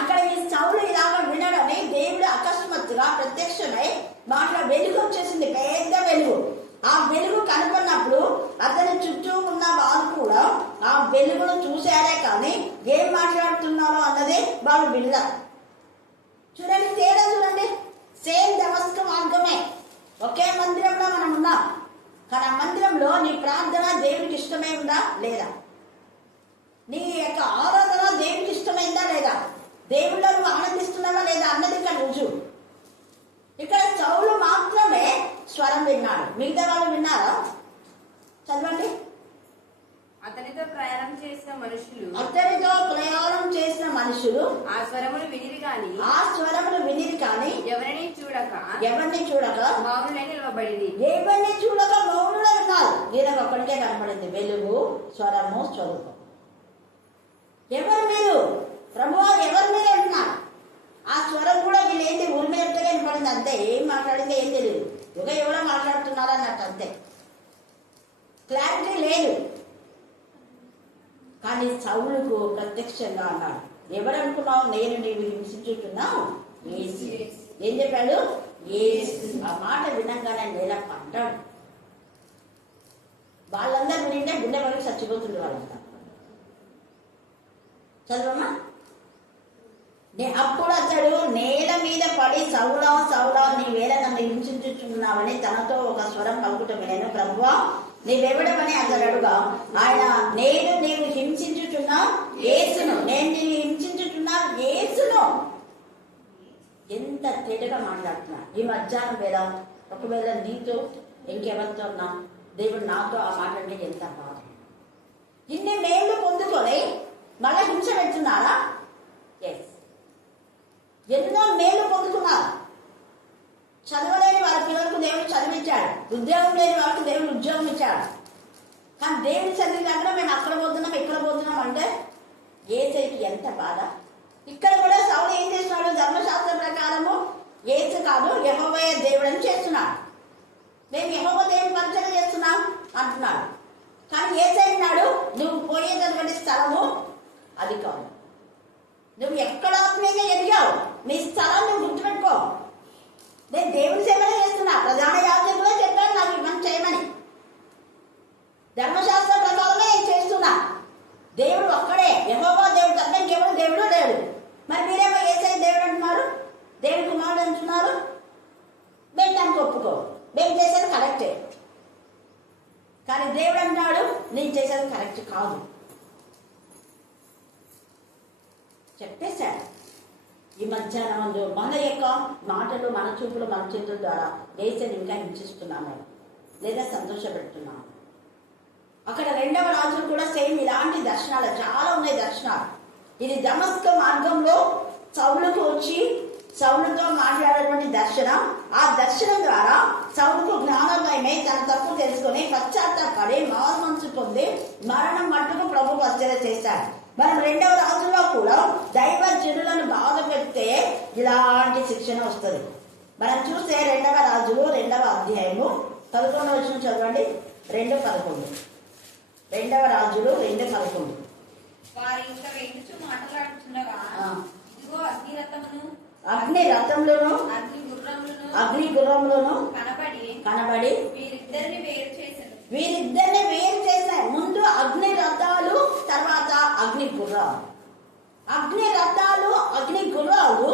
ఇక్కడ ఈ సౌలు ఇలాగ వినడని దేవుడు అకస్మాత్తుగా ప్రత్యక్షమై వెలుగు వచ్చేసింది, పెద్ద వెలుగు. ఆ వెలుగు కనుక్కున్నప్పుడు అతని చుట్టూ ఉన్న వాళ్ళు కూడా ఆ వెలుగును చూశారే కానీ ఏం మాట్లాడుతున్నారో అన్నది వాళ్ళు వినరు. చూడండి తేడా చూడండి. సేమ్ దమస్క మార్గమే, ఒకే మందిరంలో మనం ఉన్నాం. కానీ ఆ మందిరంలో నీ ప్రార్థన దేవుడికి ఇష్టమై ఉందా లేదా? నీ యొక్క ఆరాధన దేవుడికి ఇష్టమైందా లేదా? దేవుళ్ళో నువ్వు ఆనందిస్తున్నావా లేదా అన్నది ఇక్కడ రుజువు. ఇక్కడ సౌలు మాత్రమే స్వరం విన్నాడు, మిగతా వాళ్ళు విన్నారా? చదవండి. అతనితో ప్రయాణం చేసిన మనుషులు ఆ స్వరములు వినిరి కాని ఎవరిని చూడక మౌనులై నిలబడింది. ఎవరిని చూడక మౌనులై ఉన్నారు. వీళ్ళకి ఒక్కడికే కనపడింది వెలుగు, స్వరము, స్వరూపం. ఎవరు మీరు ప్రభువా, ఎవరు మీరు అంటున్నారు. ఆ స్వరం కూడా వీళ్ళు ఏంటి ఉరిమినట్టుగా వినపడింది అంతే. ఏం మాట్లాడిందో ఏం తెలియదు, ఎవరో మాట్లాడుతున్నారు అన్నట్టు అంతే, క్లారిటీ లేదు. కానీ సౌలుకు ప్రత్యక్షంగా అన్నాడు. ఎవరనుకున్నావు? నేను నీవు హింసించుతున్నావు యేసు. ఏం చెప్పాడు? యేసు. ఆ మాట వినంగానే నేల పడ్డాడు. వాళ్ళందరూ వింటే గుండె వరకు చచ్చిపోతుంది వాళ్ళంతా. చదవమ్మా. అప్పుడు అతడు నేల మీద పడి సౌలా సౌలా నీవేళ నన్ను హింసించుచున్నావని తనతో ఒక స్వరం పలుకుట వినెను. ప్రభువా నీవెవడమని అతడు అడుగా, ఆయన నీవు హింసించుచున్నా యేసును, నేను నీవు హింసించుచున్నా యేసును. ఎంత తేటగా మాట్లాడుతున్నా. ఈ మధ్యాహ్నం వేళ ఒకవేళ నీతో ఇంకెవరితో ఉన్నా దేవుడు నాతో ఆ మాట అంటే ఎంత బాధ. ఇన్ని మేళ్ళు పొందుకొని మళ్ళా హింస పెడుతున్నారా? ఎస్, ఎన్నో మేలు పొందుతున్నారు. చదవలేని వాళ్ళ పిల్లలకు దేవుడు చదివించాడు, ఉద్యోగం లేని వాళ్ళకి దేవుడు ఉద్యోగం ఇచ్చాడు. కానీ దేవుడు చదివి దగ్గర మేము అక్కడ పోతున్నాం ఇక్కడ పోతున్నాం అంటే యేసుకి ఎంత బాధ. ఇక్కడ కూడా సౌలు ఏం చేస్తున్నాడు? ధర్మశాస్త్రం ప్రకారము యేసు కాదు యెహోవా దేవుడు అని చేస్తున్నాడు. మేము యెహోవా దేవుని పరిచయం చేస్తున్నాం అంటున్నాడు. కానీ యేసు అన్నాడు, నువ్వు పోయేటటువంటి స్థలము అది కాదు. నువ్వు ఎక్కడ ఆత్మీయంగా ఎదిగావు, నీ స్థలాన్ని నువ్వు గుర్తుపెట్టుకో. నేను దేవుని సేవనే చేస్తున్నా, ప్రధాన యాజకులే చెప్పాను నాకు ఇవన్నీ చేయమని. ధర్మశాస్త్ర ప్రకారమే నేను చేస్తున్నా. దేవుడు ఒక్కడే, యెహోవా దేవుడు తప్ప ఇంకెవరు దేవుడు లేడు. మరి మీరేమో యేసయ్య దేవుడు అంటున్నారు, దేవుడి కుమారుడు అంటున్నారు. మేము దానికి ఒప్పుకో, మేము చేసేది కరెక్టే. కానీ దేవుడు అంటున్నాడు నేను చేసేది కరెక్ట్ కాదు చెప్పేశాడు. ఈ మధ్యాహ్నంలో మన యొక్క మాటలు, మన చూపులు, మన చేతుల ద్వారా యేసుని ఇంకా హింసిస్తున్నాము లేదా సంతోషపెడుతున్నాము. అక్కడ 2వ రాజులు కూడా సేమ్ ఇలాంటి దర్శనాలు చాలా ఉన్నాయి. దర్శనాలు ఇది దమస్క మార్గంలో సౌలుకు వచ్చి సౌలుతో మాట్లాడేటువంటి దర్శనం. ఆ దర్శనం ద్వారా సౌలుకు జ్ఞానోదయమై తన తప్పు తెలుసుకొని పశ్చాత్తాపడి మారు మనసు పొంది మరణం మట్టుకు ప్రభు పరిచయం చేశాడు. మనం 2వ రాజుల్లో కూడా దైవ జనులను బాధ పెడితే ఇలాంటి శిక్షణ వస్తుంది. మనం చూస్తే 2వ రాజులు 2వ అధ్యాయము 11వ వచనం చదవండి. 2:11. 2వ రాజులు 2:11. వారు ఇంకా వెంటుచు మాట్లాడుతుండగా ఇదిగో అగ్ని రథంలోను అగ్ని గుర్రంలోను కనబడి వీరిద్దరిని వేరు చేశాయి. ముందు అగ్ని రథాలు, తర్వాత అగ్ని గుర్రాలు. అగ్ని రథాలు, అగ్ని గుర్రాలు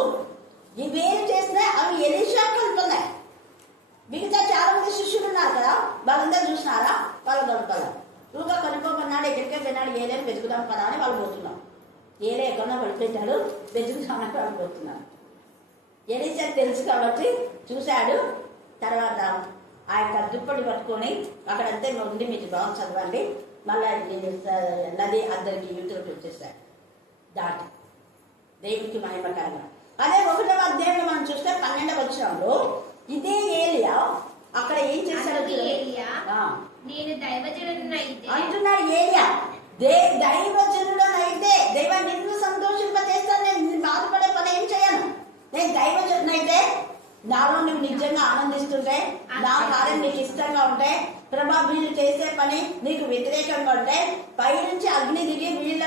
ఈ వేరు చేసినాయి. అవి ఎలీషా కలుపుతున్నాయి. మిగతా చాలా మంది శిష్యులు ఉన్నారు కదా, వాళ్ళందరూ చూసినారా? వాళ్ళు కలుపుతారు. ఊగా కనుక్కోమన్నాడు, ఎక్కడికే పోయినాడు, ఏలేని వెతుకుదాం కదా అని వాళ్ళు పోతున్నారు. ఏలే ఎక్కడో పడిపోయాడు, వెతుకుదామని వాళ్ళు పోతున్నారు. ఎలీషా తెలుసు కాబట్టి చూశాడు. తర్వాత ఆ యొక్క దుప్పటి పట్టుకొని అక్కడంతే ఉండి మీకు బాగా చదవండి. మళ్ళీ నది అందరికి యూతులకు వచ్చేసాడు దాటి. దేవునికి మహిమకరంగా. అదే 1వ అధ్యాయంలో మనం చూస్తే 12వ వచనంలో ఇదే ఏలియా అక్కడ ఏం చేశాడు అందుకు ఏలీయా, ఆ, నేను దైవజనుడనైతే అంటున్నాడు ఏలియా, దైవజనుడనైతే దైవ నిన్ను సంతోషింపజేస్తాను, నేను నిన్ను బాధపడే పని ఏం చేయను. నేను దైవజనుడనైతే నాలో నువ్వు నిజంగా ఆనందిస్తుంటే, నా కార్యం నీకు ఇష్టంగా ఉంటే, ప్రభా వీళ్ళు చేసే పని నీకు వ్యతిరేకంగా ఉంటే పైనుంచి అగ్ని దిగి వీళ్ళ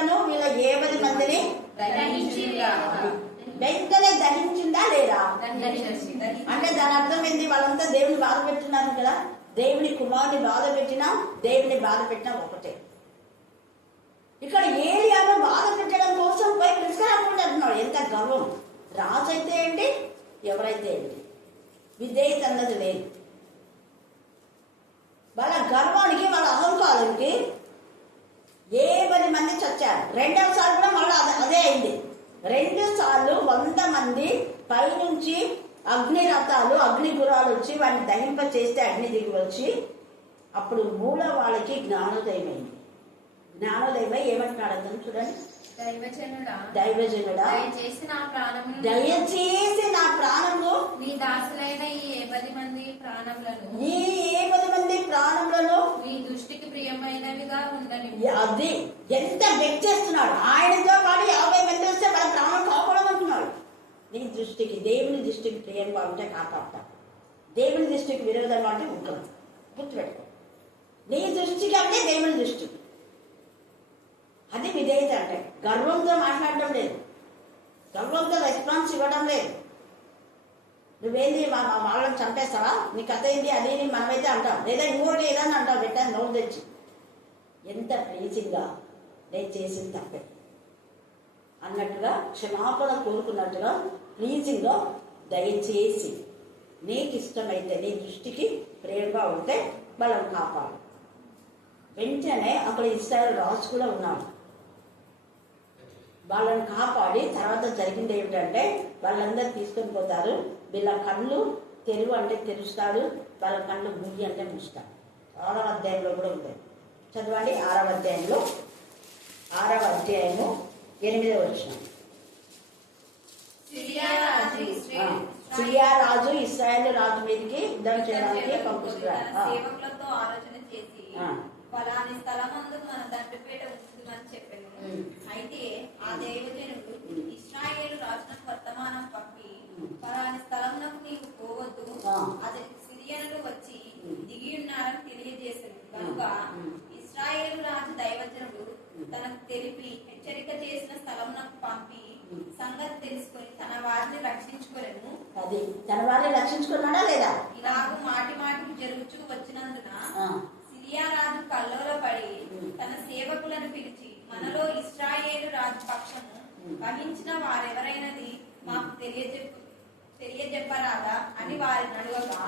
70 మందిని వెంటనే దహించిందా లేదా? అంటే దాని అర్థం ఏంది? వాళ్ళంతా దేవుని బాధ పెట్టున్నారు కదా. దేవుని కుమారుని బాధ పెట్టినా దేవుని బాధ పెట్టినా ఒకటే. ఇక్కడ ఏలియాను బాధ పెట్టడం కోసం పోయి పిలుచుకురాకుంటున్నాడు. ఎంత గర్వం! రాజు అయితే ఏంటి, ఎవరైతే ఏంటి, విధేయత అన్నది లేదు. వాళ్ళ గర్వానికి, వాళ్ళ అహంకారానికి 70 మంది చచ్చారు. రెండవసారి కూడా మళ్ళీ అదే అయింది. 2 సార్లు 100 మంది పైనుంచి అగ్ని రథాలు, అగ్ని గుర్రాలు వచ్చి వాడిని దహింప చేస్తే అగ్ని దిగి వచ్చి, అప్పుడు మూల వాళ్ళకి జ్ఞానోదయమైంది. జ్ఞానోదయమై ఏమంటున్నాడు అతను చూడండి, దైవజనుడా దయచేసి నా ప్రాణము నీ దాసులైన ఈ 70 మంది ప్రాణములను నీ దృష్టికి ప్రియమైనవిగా ఉండని. అది ఎంత చేస్తున్నాడు. ఆయనతో పాటు 50 మంది వస్తే వాళ్ళ ప్రాణం కాపాడమంటున్నాడు. నీ దృష్టికి, దేవుని దృష్టికి ప్రియంగా ఉంటే కాపాడతా, దేవుని దృష్టికి విరోధంగా ఉంటే ఉంటాం. గుర్తుపెట్టుకో, నీ దృష్టికి అంటే దేవుని దృష్టికి. అది విధేయత అంటే. గర్వంతో మాట్లాడటం లేదు, గర్వంతో రెస్పాన్స్ ఇవ్వడం లేదు. నువ్వేంది వాళ్ళని చంపేస్తావా, నీ కథ ఏంది, అది మనమైతే అంటాం, లేదా ఇంకోటి ఏదన్నా అంటావు, పెట్టాను నోరు తెచ్చి. ఎంత ప్లీజింగ్గా నేను చేసింది తప్పే అన్నట్టుగా, క్షమాపణ కోరుకున్నట్టుగా ప్లీజింగ్గా, దయచేసి నీకు ఇష్టమైతే, నీ దృష్టికి ప్రేమగా ఉంటే వాళ్ళని కాపాడు. వెంటనే అక్కడ ఇశ్రాయేలు రాజు కూడా ఉన్నాడు. వాళ్ళని కాపాడి తర్వాత జరిగింది ఏమిటంటే, వాళ్ళందరూ తీసుకొని పోతారు. వీళ్ళ కళ్ళు తెరువు అంటే తెరుస్తాడు, వాళ్ళ కళ్ళు ముయ్యి అంటే ముస్తాడు. 6వ అధ్యాయంలో కూడా ఉంది, చదవండి. 6వ అధ్యాయంలో 6వ అధ్యాయము 8వ వచనం. సిరియా రాజు ఇశ్రాయేలు రాజు మీదకి యుద్ధం చేయడానికి పంపిస్తాడు. సేవకులతో ఆలోచన చేసి ఫలాని స్థలమందు మన దండపేట ఉంటుందని చెప్పాను. అయితే ఆ దైవజనుడు ఇశ్రాయేలు రాజునకు వర్తమానం పంపి, ఫలాని స్థలమునకు నీవు పోవద్దు, అతనికి సిరియనులు వచ్చి దిగి ఉన్నారని తెలియజేశాను. కనుక ఇశ్రాయేలు రాజు దైవజనుడు తనకు తెలిపి హెచ్చరిక చేసిన స్థలమునకు పంపి సంగతి తెలుసుకొని తన వారిని రక్షించుకోలేను. అది తన వారిని రక్షించుకున్నాడా లేదా? ఇలాగ మాటి మాటికి జరుగుచూ వచ్చినందున సిరియా రాజు కల్లోలపడి తన సేవకులను పిలిచి, మనలో ఇశ్రాయేలు రాజు పక్షము వహించిన వారెవరైనది మాకు తెలియజెప్పరాదా అని వారిని అడగగా,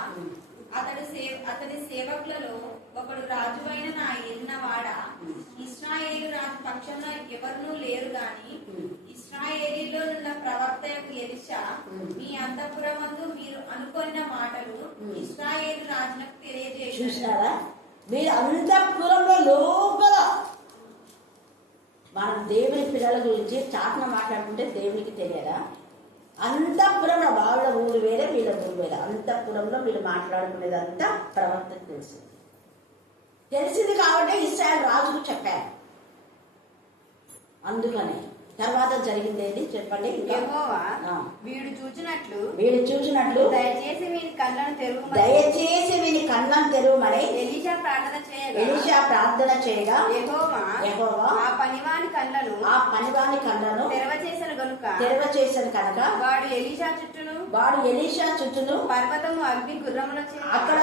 అతడి సేవకులలో ఒకడు, రాజువైన నా ఏలినవాడ, ఇశ్రాయేలు రాజు పక్షంలో ఎవరునూ లేరు గాని ఇశ్రాయేలీలో ఉన్న ప్రవక్త ఎలీషా మీ అంతఃపురమందు మీరు అనుకొన్న మాటలు ఇశ్రాయేలు రాజులకు తెలియజేశారా? మీరు అంతఃపురంలో లోపల మనం దేవుని పిల్లల గురించి చాటున మాట్లాడుకుంటే దేవునికి తెలియదా? అంతఃపురంలో వాళ్ళ ఊరు వేరే, వీళ్ళ ఊరు వేరే. అంతఃపురంలో వీళ్ళు మాట్లాడుకునేదంతా ప్రవక్తకు తెలిసింది కాబట్టి ఇశ్రాయేలు రాజుకు చెప్పారు. అందుకని తర్వాత జరిగింది ఏంటి చెప్పండి. యెహోవా వీడు చూచినట్లు దయచేసి వీని కళ్ళను తెరువమని ఎలీషా ప్రార్థన చేయగా యెహోవా ఆ పనివాని కళ్ళను తెరవ చేసిన కనుక వాడు ఎలీషా చుట్టూను పర్వతము అగ్ని గుర్రముల అక్కడ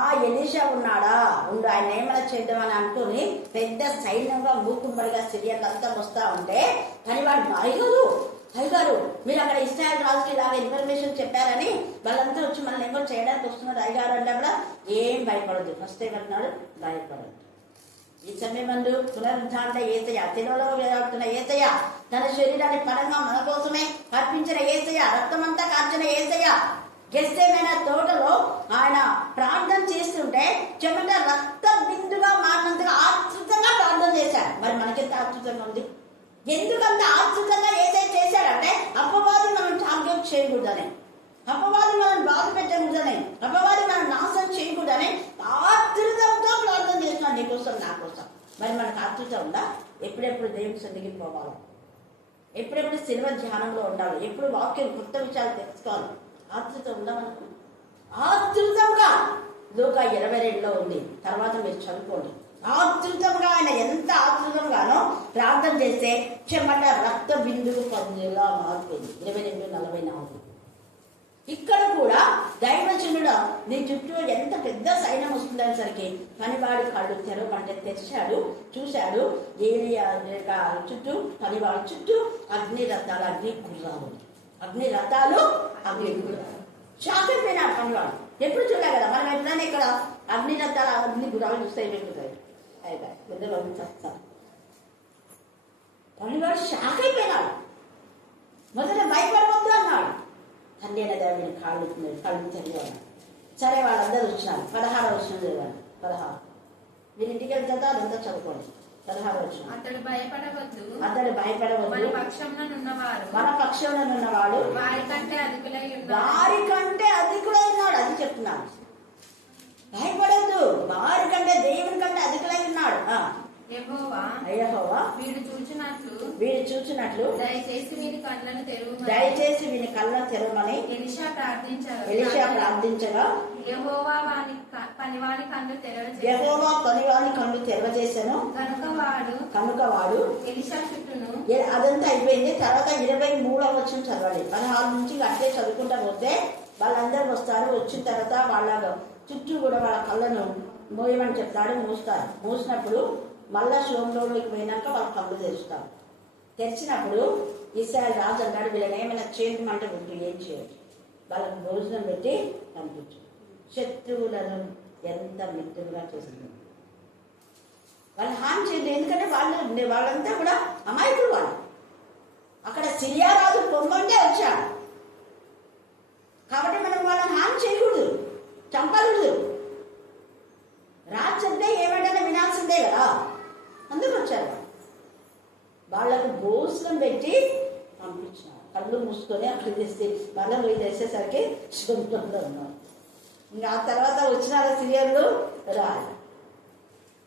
ఆ ఎలీషా ఉన్నాడా, ఆయన ఏమైనా చేద్దామని అనుకుని పెద్ద సైన్యంగా మూకుమ్మడిగా సిరియన్లంతా వస్తా ఉంటే, కానీ వాడు అయ్యగారు మీరు అక్కడ ఇశ్రాయేలు రాజుకి ఇలాగ ఇన్ఫర్మేషన్ చెప్పారని వాళ్ళంతా వచ్చి మనల్ని ఏమో చేయడానికి వస్తున్నారు అయ్యగారు అంటే కూడా ఏం భయపడదు. ఫస్ట్ ఏమంటున్నాడు, భయపడదు. ఈ సమయమందు పునరుద్ధారణ యేసయ్య, తిరువలో వేలాడుతున్న యేసయ్య, తన శరీరాన్ని పరంగా మన కోసమే అర్పించిన యేసయ్య, రక్తమంతా కార్చిన యేసయ్య, గెత్సేమైన తోటలో ఆయన ప్రార్థన చేస్తుంటే చెమట రక్త బిందుగా మారినంతగా ఆతృతంగా ప్రార్థన చేశాడు. మరి మనకెంత ఆతృతంగా ఉంది? ఎందుకంత ఆతృతంగా యేసయ్య చేశాడంటే అపవాది మనం టార్గెట్ చేయకూడదని. అపవాది మనం బాధ పెట్టకూడదని, అపవాది మనం నాశనం చేయకూడదని ఆతృతంతో ప్రార్థన చేస్తున్నాను, నీకోసం నా కోసం. మరి మనకు ఆతృత ఉందా? ఎప్పుడెప్పుడు దేవుని సన్నిధికి పోవాలి, ఎప్పుడెప్పుడు సినిమా ధ్యానంలో ఉండాలి, ఎప్పుడు వాక్యం కొత్త విషయాలు తెలుసుకోవాలి. ఆతృత ఉందా మనకు? ఆతృతంగా లూకా 22లో ఉంది, తర్వాత మీరు చదువుకోండి. ఆతృతంగా ఆయన ఎంత ఆతృతంగానో ప్రార్థన చేస్తే చెమట రక్త బిందువు పందులా మారిపోయింది. 22:44. ఇక్కడ కూడా దైవజనుడు నీ చుట్టూ ఎంత పెద్ద సైన్యం వస్తుందనేసరికి పనివాడి కళ్ళు తెరవమంటే తెరిచాడు, చూశాడు. ఏలియా చుట్టూ, పనివాడి చుట్టూ అగ్ని రథాలు, అగ్ని గుర్రాలు, అగ్ని రథాలు, అగ్ని గుర్రాలు. షాక్ అయిపోయినాడు పనివాడు. ఎప్పుడు చూడలే కదా మనం. ఎప్పుడైనా ఇక్కడ అగ్ని రథాలు, అగ్ని గుర్రాలు చూస్తే పెరుగుతాయి పెద్దలు చస్తారు. పనివాడు షాక్ అయిపోయినాడు. మొదట భయపడవద్దు అన్నాడు. తండ్రి దేవుని కళ్ళు తెలియాలి. సరే వాళ్ళందరూ వచ్చినారు. 16వ వచనం చదివాను. 16 మీరు ఇంటికి వెళ్తా అదంతా చదువుకోండి. 16వ వచనం. అతడు భయపడవద్దు, మన పక్షంలో ఉన్నవాడు వారికంటే అధికులై ఉన్నాడు. అది చెప్తున్నాడు. భయపడద్దు, వారికంటే దేవుని కంటే అధికులై ఉన్నాడు. యెహోవా వీడు చూచినట్లు దయచేసి వీని కళ్ళను తెరవమని ఎలీషా ప్రార్థించగా యెహోవా పనివాని కళ్ళు తెరవజేశాను. కనుక వాడు ఎలీషా చుట్టూను. అదంతా అయిపోయింది. తర్వాత 23వ వచనం చదవాలి. 16 నుంచి అట్లే చదువుకుంటా పోతే వాళ్ళందరూ వస్తారు. వచ్చిన తర్వాత వాళ్ళ చుట్టూ కూడా వాళ్ళ కళ్ళను మోయమని చెప్తాడు. మూస్తారు. మూసినప్పుడు మళ్ళా శోంలోకి పోయినాక వాళ్ళ కళ్ళు తెరుస్తారు. తెరిచినప్పుడు ఇశ్రాయేలు రాజు అన్నాడు, వీళ్ళని ఏమైనా చేయమంటే వద్దు, ఏం చేయొచ్చు, వాళ్ళకి భోజనం పెట్టి పంపించు. శత్రువులను ఎంత మిత్రులుగా చేస్తుంది. వాళ్ళు హాని చేయదు. ఎందుకంటే వాళ్ళంతా కూడా అమాయకులు. వాళ్ళు అక్కడ సిరియా రాజు పొమ్మంటే వచ్చాడు కాబట్టి మనం వాళ్ళని హాని చేయకూడదు, చంపకూడదు. రాజు అంటే ఏమంటే వినాల్సిందే కదా, అందుకు వచ్చారు. వాళ్ళకు భోజనం పెట్టి పంపించినారు. కళ్ళు మూసుకొని అక్కడ తెస్తే మళ్ళీ పోయి తెచ్చేసరికి శుభ్రంగా ఉన్నారు. ఇంకా ఆ తర్వాత వచ్చిన సీరియళ్ళు రాలేదు.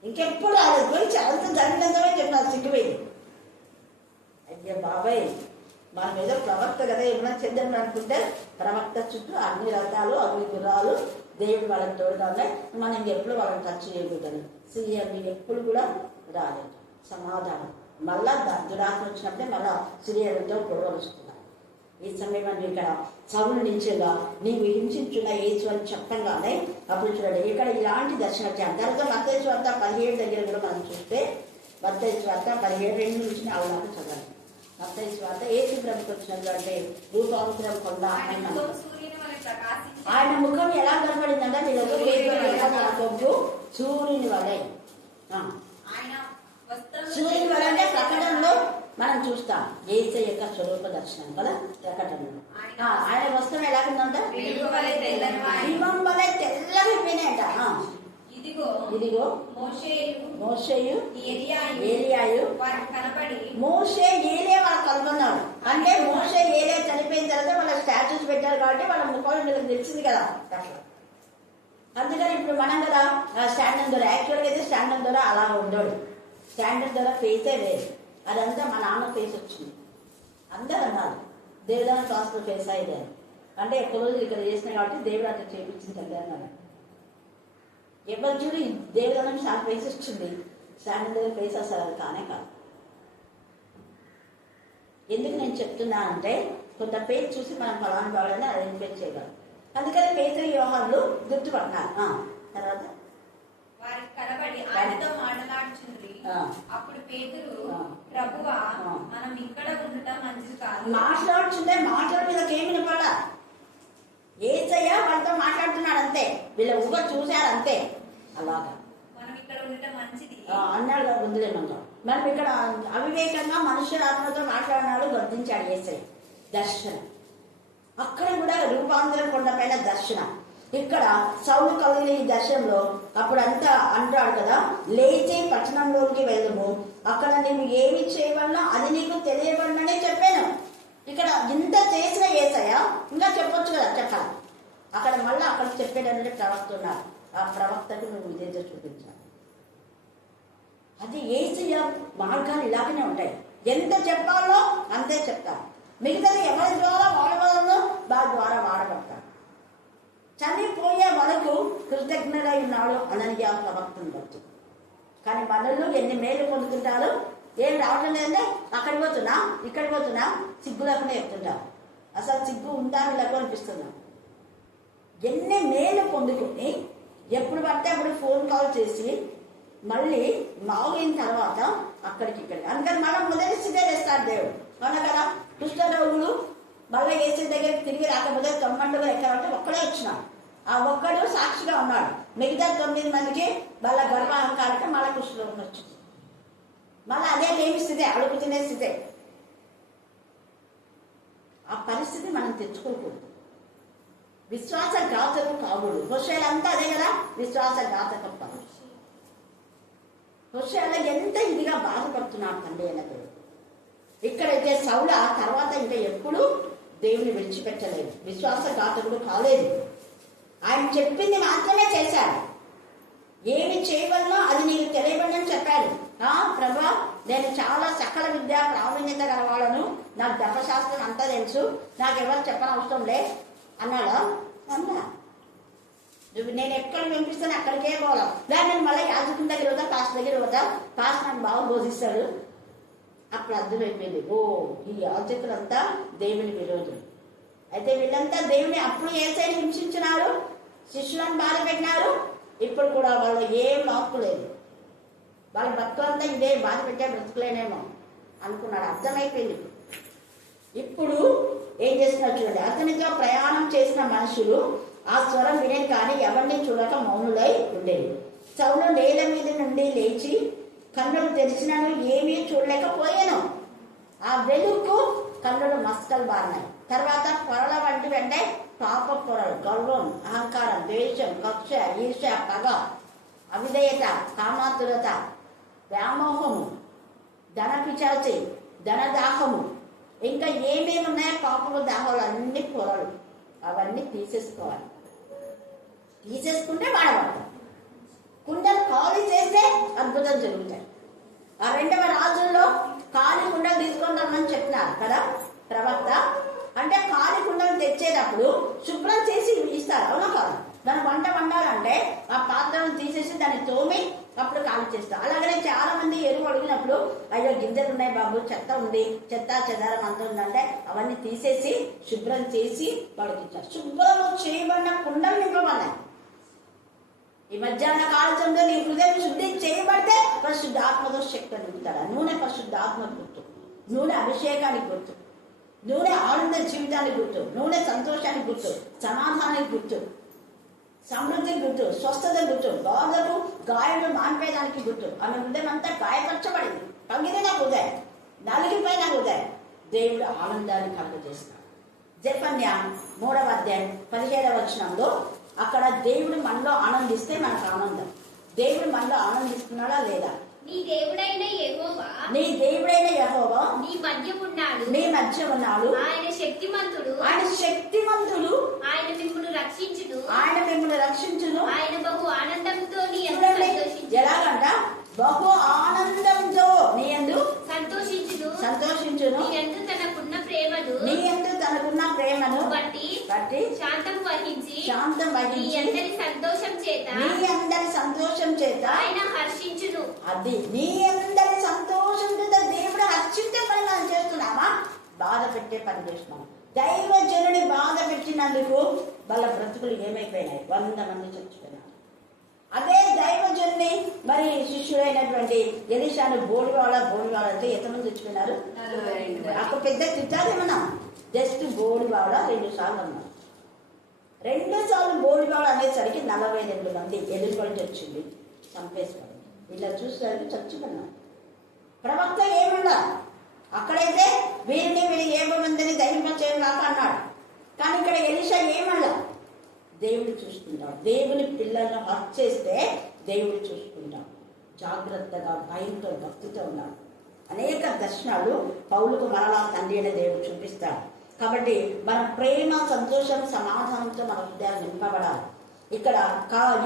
ఇంకెప్పుడు రాలేదు. పోయి చాలా జరిగినంతమే చెప్పినారు. సిగ్గుపోయింది. అయ్యా బాబాయ్, మనం ఏదో ప్రవక్త కదా ఏమైనా చేద్దాం అనుకుంటే ప్రవక్త చుట్టూ అన్ని రథాలు, అగ్ని గుర్రాలు, దేవుడు వాళ్ళకి తోడుగా ఉన్నాయి. మనం ఇంకెప్పుడు వాళ్ళని టచ్ చేయకూడదు. సీరియల్ ఎప్పుడు కూడా రాలేదు. సమాధానం. మళ్ళా దురాత్మ వచ్చినప్పుడే మళ్ళా సీరియలతో గొడవలు వస్తున్నారు. ఈ సమయం ఇక్కడ సౌలు నుంచేగా నీవు హింసించున్న యేసు అని చెప్పంగానే అప్పుడు చూడండి ఇక్కడ ఇలాంటి దర్శనం వచ్చాను. తర్వాత మత్తయి సువార్త 17 దగ్గర కూడా మనం చూస్తే మత్తయి సువార్త 17:2 నుంచి 4 దాకా చదవాలి. మత్తయి సువార్త యేసు ప్రభుకి వచ్చినటువంటి రూపాంతరం కొండ ఆయన ముఖం ఎలా కనపడిందంటే మీరు సూర్యుని వలె. సూర్యుని వలె అంటే ప్రకటనలో మనం చూస్తాం యేసయ్య యొక్క స్వరూప దర్శనం కదా ప్రకటనలో. ఆయన వస్త్రం ఎలాగుందంట? హిమం వలె తెల్లగైపోయినాయంట. ఇదిగో మోషేయు ఏలియాయు మోషే ఏలియా వాళ్ళకి కనుగొన్నాడు. అంటే మోషే ఏలియా చనిపోయిన తర్వాత వాళ్ళ స్టాచ్యూస్ పెట్టారు కాబట్టి వాళ్ళ ముఖాలు వీళ్ళకి తెలిసింది కదా. అందుకని ఇప్పుడు మనం కదా స్టాండర్డ్ ద్వారా యాక్చువల్గా అయితే స్టాండర్డ్ ద్వారా అలా ఉండడు. స్టాండర్డ్ ద్వారా ఫేసే లేదు. అదంతా మా నాన్న ఫేస్ వచ్చింది. అందరూ అన్నారు దేవుదాన క్లాస్లో ఫేస్ అయ్యేది అంటే ఎక్కువ రోజులు ఇక్కడ చేసినాయి కాబట్టి దేవుడు అట్లా చేయించింది కదా అన్నారు. ఎవరు చూడు దేవుదానం చాలా ఫేస్ వచ్చింది. స్టాండర్డ్ దగ్గర ఫేస్ అసలు అది కానే కాదు. ఎందుకు నేను చెప్తున్నా అంటే కొంత పేరు చూసి మనం ఫలానా వాళ్ళని ఐడెంటిఫై చేయగలం. అందుకని పేతురు యోహానులు గుర్తుపట్టినారు. తర్వాత ఆయనతో మాట్లాడుచుండ్రి. అప్పుడు పేతురు, ప్రభువా మనం ఇక్కడ ఉండటం మంచిది కాదు. మాట్లాడుచుంటే మాటల మీదకి ఏమి వినపడా. యేసయ్య వాళ్ళతో మాట్లాడుతున్నాడు అంతే. వీళ్ళ ఊహ చూశారు అంతే. అలాగా మనం ఇక్కడ ఉండటం మంచిది అన్నాడు కదా ముందులేమంటాం. మనం ఇక్కడ అవివేకంగా మనుషుల ఆత్మతో మాట్లాడినాడు, గర్దించాడు యేసయ్య. దర్శనం అక్కడ కూడా రూపాంతరం కొండపైన దర్శనం. ఇక్కడ సౌలు కలిగిన ఈ దర్శనంలో అప్పుడంతా అంటాడు కదా, లేచి పట్టణంలోకి వెళ్ళము, అక్కడ నీవు ఏమి చేయవలనో అది నీకు తెలియబడిననే చెప్పాను. ఇక్కడ ఇంత చేసిన యేసయ్య ఇంకా చెప్పొచ్చు కదా, చెప్పాలి. అక్కడ మళ్ళీ అక్కడ చెప్పేటంటే ప్రవక్త ఉన్నారు. ఆ ప్రవక్తకు నువ్వు ఇదేదో చూపించాలి. అది యేసయ్య మార్గాలు ఇలాగనే ఉంటాయి. ఎంత చెప్పాలో అంతే చెప్తారు. మిగతాది ఎవరి ద్వారా వాడవాలో వారి ద్వారా వాడబడతారు. చనిపోయే వరకు కృతజ్ఞులై ఉన్నాడు అననీయ ప్రవక్తను బట్టి. కానీ మనలో ఎన్ని మేలు పొందుతుంటారు. ఏం రావటం లేదంటే అక్కడికి పోతున్నా ఇక్కడికి పోతున్నా సిగ్గు లేకుండా చెప్తుంటారు. అసలు సిగ్గు ఉందా వీళ్ళకు అనిపిస్తున్నాం. ఎన్ని మేలు పొందుకొని ఎప్పుడు పడితే అప్పుడు ఫోన్ కాల్ చేసి మళ్ళీ మాగిన తర్వాత అక్కడికి ఇక్కడికి అందుకని మళ్ళీ మొదటి స్థితే వేస్తాడు దేవుడు. అవునా కదా? కుష్ఠరోగులు మళ్ళీ ఏసీ దగ్గరికి తిరిగి రాకపోతే 9 ఎక్కడంటే ఒక్కడే వచ్చినాడు. ఆ ఒక్కడు సాక్షిగా ఉన్నాడు. మిగతా 9 మందికి వాళ్ళ గర్భాహంకారంటే మళ్ళీ కుష్ఠరోగం వచ్చింది. మళ్ళీ అదే లేని స్థితే, అడుగు తినే స్థితే. ఆ పరిస్థితి మనం తెచ్చుకోకూడదు. విశ్వాసఘాతకు కావుడు. హోషేలంతా అదే కదా, విశ్వాసఘాతకం పనులు. హోషేల ఎంత ఇదిగా బాధపడుతున్నాడు తండ్రి అయిన దేవుడు. ఇక్కడైతే సౌల తర్వాత ఇంకా ఎప్పుడు దేవుని విడిచిపెట్టలేదు. విశ్వాసఘాతకుడు కాలేదు. ఆయన చెప్పింది మాత్రమే చేశాడు. ఏమి చేయవలనో అది నీకు తెలియబడని చెప్పాడు. ప్రభా, నేను చాలా సకల విద్య ప్రావీణ్యత గలవాడను, నాకు ధర్మశాస్త్రం అంతా తెలుసు, నాకు ఎవరు చెప్పనవసరం లే అన్నాడా? అన్నా. నువ్వు నేను ఎక్కడ వినిపిస్తాను అక్కడికే పోవాలి. దాన్ని నేను మళ్ళీ యాజకుని దగ్గర పోతా, పాస్టర్ దగ్గర పోతా, పాస్టర్ నాకు బాగా బోధిస్తాడు. అప్పుడు అర్థమైపోయింది, ఓ ఈ యాజకులంతా దేవుని విరోధులు. అయితే వీళ్ళంతా దేవుని అప్పుడు యేసయ్యని హింసించినారు, శిష్యులను బాధ పెట్టినారు. ఇప్పుడు కూడా వాళ్ళు ఏం మార్పు లేదు. వాళ్ళ భక్తులంతా ఇదే బాధ పెట్టే బ్రతుకులేనేమో అనుకున్నాడు. అర్థమైపోయింది. ఇప్పుడు ఏం చేస్తున్నారు చూడండి. అతనితో ప్రయాణం చేసిన మనుషులు ఆ స్వరం వినేది కానీ ఎవరిని చూడక మౌనులై ఉండేది. సౌలు నేల మీద నుండి లేచి కన్నులు తెరిచినను ఏమీ చూడలేకపోయాను. ఆ వెలుగు కన్నులు మస్కలు బారినాయి. తర్వాత పొరల వంటి వెంటే పాప పొరలు, గర్వం, అహంకారం, ద్వేషం, కక్ష, ఈర్ష, పగ, అవిధేయత, కామాతురత, వ్యామోహము, ధన పిచాచి, ధనదాహము, ఇంకా ఏమేమి ఉన్నాయో పాపము, దాహాలు అన్ని పొరలు. అవన్నీ తీసేసుకోవాలి. తీసేసుకుంటే వాడబడతాం. కుండలు ఖాళీ చేస్తే అద్భుతం జరుగుతాయి. ఆ 2వ రాజుల్లో ఖాళీ కుండలు తీసుకొని రమ్మని చెప్పినారు కదా ప్రవక్త. అంటే ఖాళీ కుండలు తెచ్చేటప్పుడు శుభ్రం చేసి ఇస్తారు. అవునా కాదు? మనం వంట వండాలంటే ఆ పాత్రను తీసేసి దాన్ని తోమి అప్పుడు ఖాళీ చేస్తాం. అలాగనే చాలా మంది ఎరువు అడిగినప్పుడు అయ్యో గింజలు ఉన్నాయి బాబు, చెత్త ఉంది, చెత్త చెదారం అంత ఉందంటే అవన్నీ తీసేసి శుభ్రం చేసి పడుకుంటారు. శుభ్రం చేయబడిన కుండలు నింపబడినాయి. ఈ మధ్యాహ్న కాలంలో నీ హృదయం శుద్ధి చేయబడితే పరిశుద్ధ ఆత్మతో శక్తి నింపుతాడు. నూనె పరిశుద్ధ ఆత్మకు గుర్తు, నూనె అభిషేకానికి గుర్తు, నూనె ఆనంద జీవితానికి గుర్తు, నూనె సంతోషానికి గుర్తు, సమాధానానికి గుర్తు, సమృద్ధికి గుర్తు, స్వస్థత గుర్తు, బాధకు గాయాలు మాన్పేదానికి గుర్తు. ఆమె హృదయం అంతా గాయపరచబడింది. పగిలి నా హృదయం, నలిగిపోయిన హృదయం దేవుడు ఆనందాన్ని కలుగజేస్తాడు. జెఫన్యా 3వ అధ్యాయం 17వ వచనంలో అక్కడ దేవుడు మనలో ఆనందిస్తే మనకు ఆనందం. దేవుడు మనలో ఆనందిస్తున్నాడా లేదా? నీ దేవుడైన యెహోవా నీ మధ్య ఉన్నాడు. ఆయన శక్తిమంతుడు. ఆయన మిమ్మల్ని రక్షించును. ఆయన బహు ఆనందంతో ఎలాగంట? బహు ఆనందంతో నీ యందు సంతోషించును. నీ యందు తనకున్న ప్రేమను బట్టి శాంతం వహించి నీ అందరి సంతోషం చేత ఆయన హర్షించును. అది నీ అందరి సంతోషం చేత దేవుడు హర్షించే పని మనం చేస్తున్నామా? బాధ పెట్టే పని చేస్తున్నాం. దైవజనుని బాధ పెట్టినందుకు వాళ్ళ బ్రతుకులు ఏమైపోయినాయి? 100 మంది చచ్చిపోయినారు. అదే దైవజనుని మరి శిష్యుడైనటువంటి ఎలీషాను బోడివాడ అంటే ఎంతమంది చచ్చిపోయినారు? అక్కడ పెద్ద తిట్టాదేమన్నా, జస్ట్ బోడివాడ 2 సార్లు అన్నారు. 2 సార్లు బోడివాడ అనేసరికి 42 మంది ఎదురుపడి వచ్చింది, చంపేసుకోండి. ఇలా చూసేసరికి చచ్చిపోయినారు. ప్రవక్త ఏమన్నా అక్కడైతే వీరిని 70 మందిని ధైర్యం చేయగాక అన్నాడు. కానీ ఇక్కడ ఎలీషా ఏమన్నా? దేవుడు చూసుకుంటాడు. దేవుని పిల్లలను హత్య చేస్తే దేవుడు చూసుకుంటాడు. జాగ్రత్తగా భయంతో భక్తితో ఉన్నాడు. అనేక దర్శనాలు పౌలుకు మరలా తండ్రి అనే దేవుడు చూపిస్తాడు. కాబట్టి మన ప్రేమ, సంతోషం, సమాధానంతో మన హృదయాలు నింపబడాలి. ఇక్కడ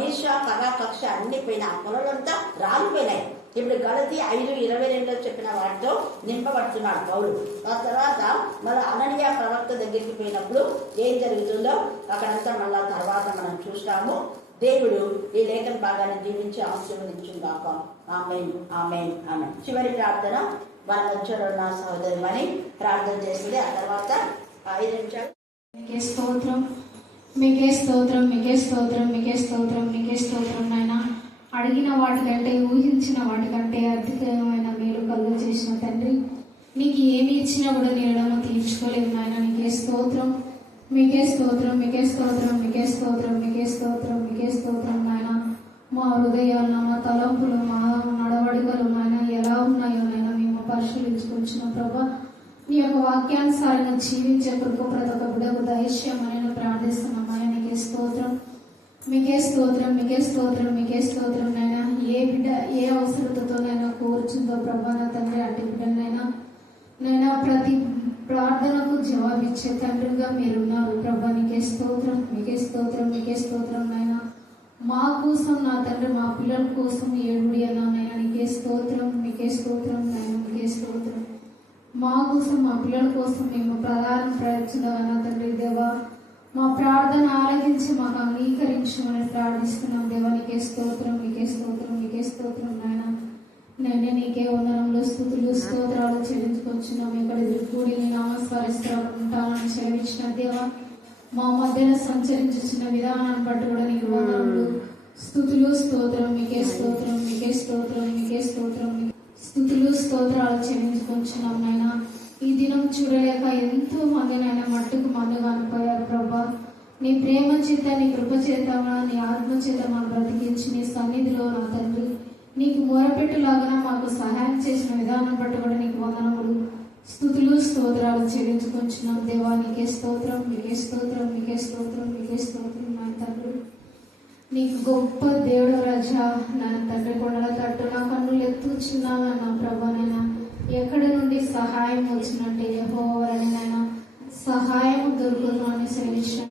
ఈర్ష్య, పగ, కక్ష అన్ని పోయిన పొలలంతా రాలిపోయినాయి. ఇప్పుడు గలతీ 5:22 చెప్పిన వాటితో నింపబడుతున్నాడు పౌలు. ఆ తర్వాత మళ్ళీ అననీయ ప్రవక్త దగ్గరికి పోయినప్పుడు ఏం జరుగుతుందో అక్కడంతా మళ్ళా తర్వాత మనం చూస్తాము. దేవుడు ఈ లేఖన భాగాన్ని దీవించి ఆశీర్వదించుగాక. ఆమేన్, ఆమేన్, ఆమేన్. చివరి ప్రార్థన మన మధ్యలో ఉన్న సహోదరిమణి ప్రార్థన చేసింది. ఆ తర్వాత 5 నిమిషాలు. మీకే స్తోత్రం, మీకే స్తోత్రం, మీకే స్తోత్రం, మీకే స్తోత్రం, మీకే స్తోత్రం నాయన. అడిగిన వాటికంటే, ఊహించిన వాటికంటే అధికమైన మేలు కలుగ చేసిన తండ్రి, నీకు ఏమి ఇచ్చినా కూడా నేను తీర్చుకోలేము నాయన. నీకే స్తోత్రం, మీకే స్తోత్రం, మీకే స్తోత్రం, మీకే స్తోత్రం, మీకే స్తోత్రం, మీకే స్తోత్రం నాయన. మా హృదయాలు, మా తలంపులు, మా నడవడికలు నాయన ఎలా ఉన్నాయో నాయన మేము పరిశీలించుకుంటున్నాం ప్రభా. నీ యొక్క వాక్యానుసారంగా జీవించే కృప ప్రతి ఒక్క బిడ్డకు దయచేయమని ప్రార్థిస్తున్నాం ఆయన. నీకే స్తోత్రం, మీకే స్తోత్రం, మీకే స్తోత్రం, మీకే స్తోత్రం నాయన. ఏ బిడ్డ ఏ అవసరతతో నైనా కోరుచుందో ప్రభా నా తండ్రి, అటు బిడ్డనైనా నైనా ప్రతి ప్రార్థనకు జవాబిచ్చే తండ్రిగా మీరున్నారు ప్రభా. నీకే స్తోత్రం, మీకే స్తోత్రం, మీకే స్తోత్రం నాయన. మా కోసం నా తండ్రి, మా పిల్లల కోసం ఏడుడి అన్నా నాయన. నీకే స్తోత్రం, మీకే స్తోత్రం నాయన, మీకే స్తోత్రం. మా కోసం, మా పిల్లల కోసం మేము ప్రయత్నించాలన్నా తండ్రి దేవా. మా ప్రార్థన ఆలకించి మాకు అంగీకరించమని ప్రార్థిస్తున్నాం దేవా. నీకే స్తోత్రం, మీకే స్తోత్రం, మీకే స్తోత్రం నాయన. నేను నీకే వందనములు, స్తుతులు, స్తోత్రాలు చెల్లించుకొచ్చున్నాం. ఇక్కడ కూడి నీ నామస్మరిస్తూ ఉంటానని సెలవిచ్చిన దేవా. మా మధ్యన సంచరించిన విధానాన్ని బట్టి కూడా నీకు వందనములు, స్తుతులు, స్తోత్రం, మీకే స్తోత్రం, మీకే స్తోత్రం, మీకే స్తోత్రం, స్తుతులు, స్తోత్రాలు చెల్లించుకొచ్చున్నాం నాయన. ఈ దినం చూడలేక ఎంతో మంది నాయన మట్టుకు మందుగా అనిపోయారు ప్రభా. నీ ప్రేమ చేత, నీ కృప చేత, నీ ఆత్మ చేత మా బ్రతికించి నీ సన్నిధిలో నా తండ్రి నీకు మొరపెట్టులాగా మాకు సహాయం చేసిన విధానం బట్టి కూడా నీకు వందనములు, స్తుతులు, స్తోత్రాలు చెల్లించుకొచ్చున్నాం దేవా. నీకే స్తోత్రం, మీకే స్తోత్రం, మీకే స్తోత్రం, మీకే స్తోత్రం నా తండ్రి. నీకు గొప్ప దేవుడు రాజా నా తండ్రి. కొండల తట్టు నా కన్నులు ఎత్తుచున్నాను నా ప్రభానైనా. ఎక్కడి నుండి సహాయం వచ్చినట్టే యెహోవా వలన సహాయం దొరుకుతుందని సెలవిచ్చాను.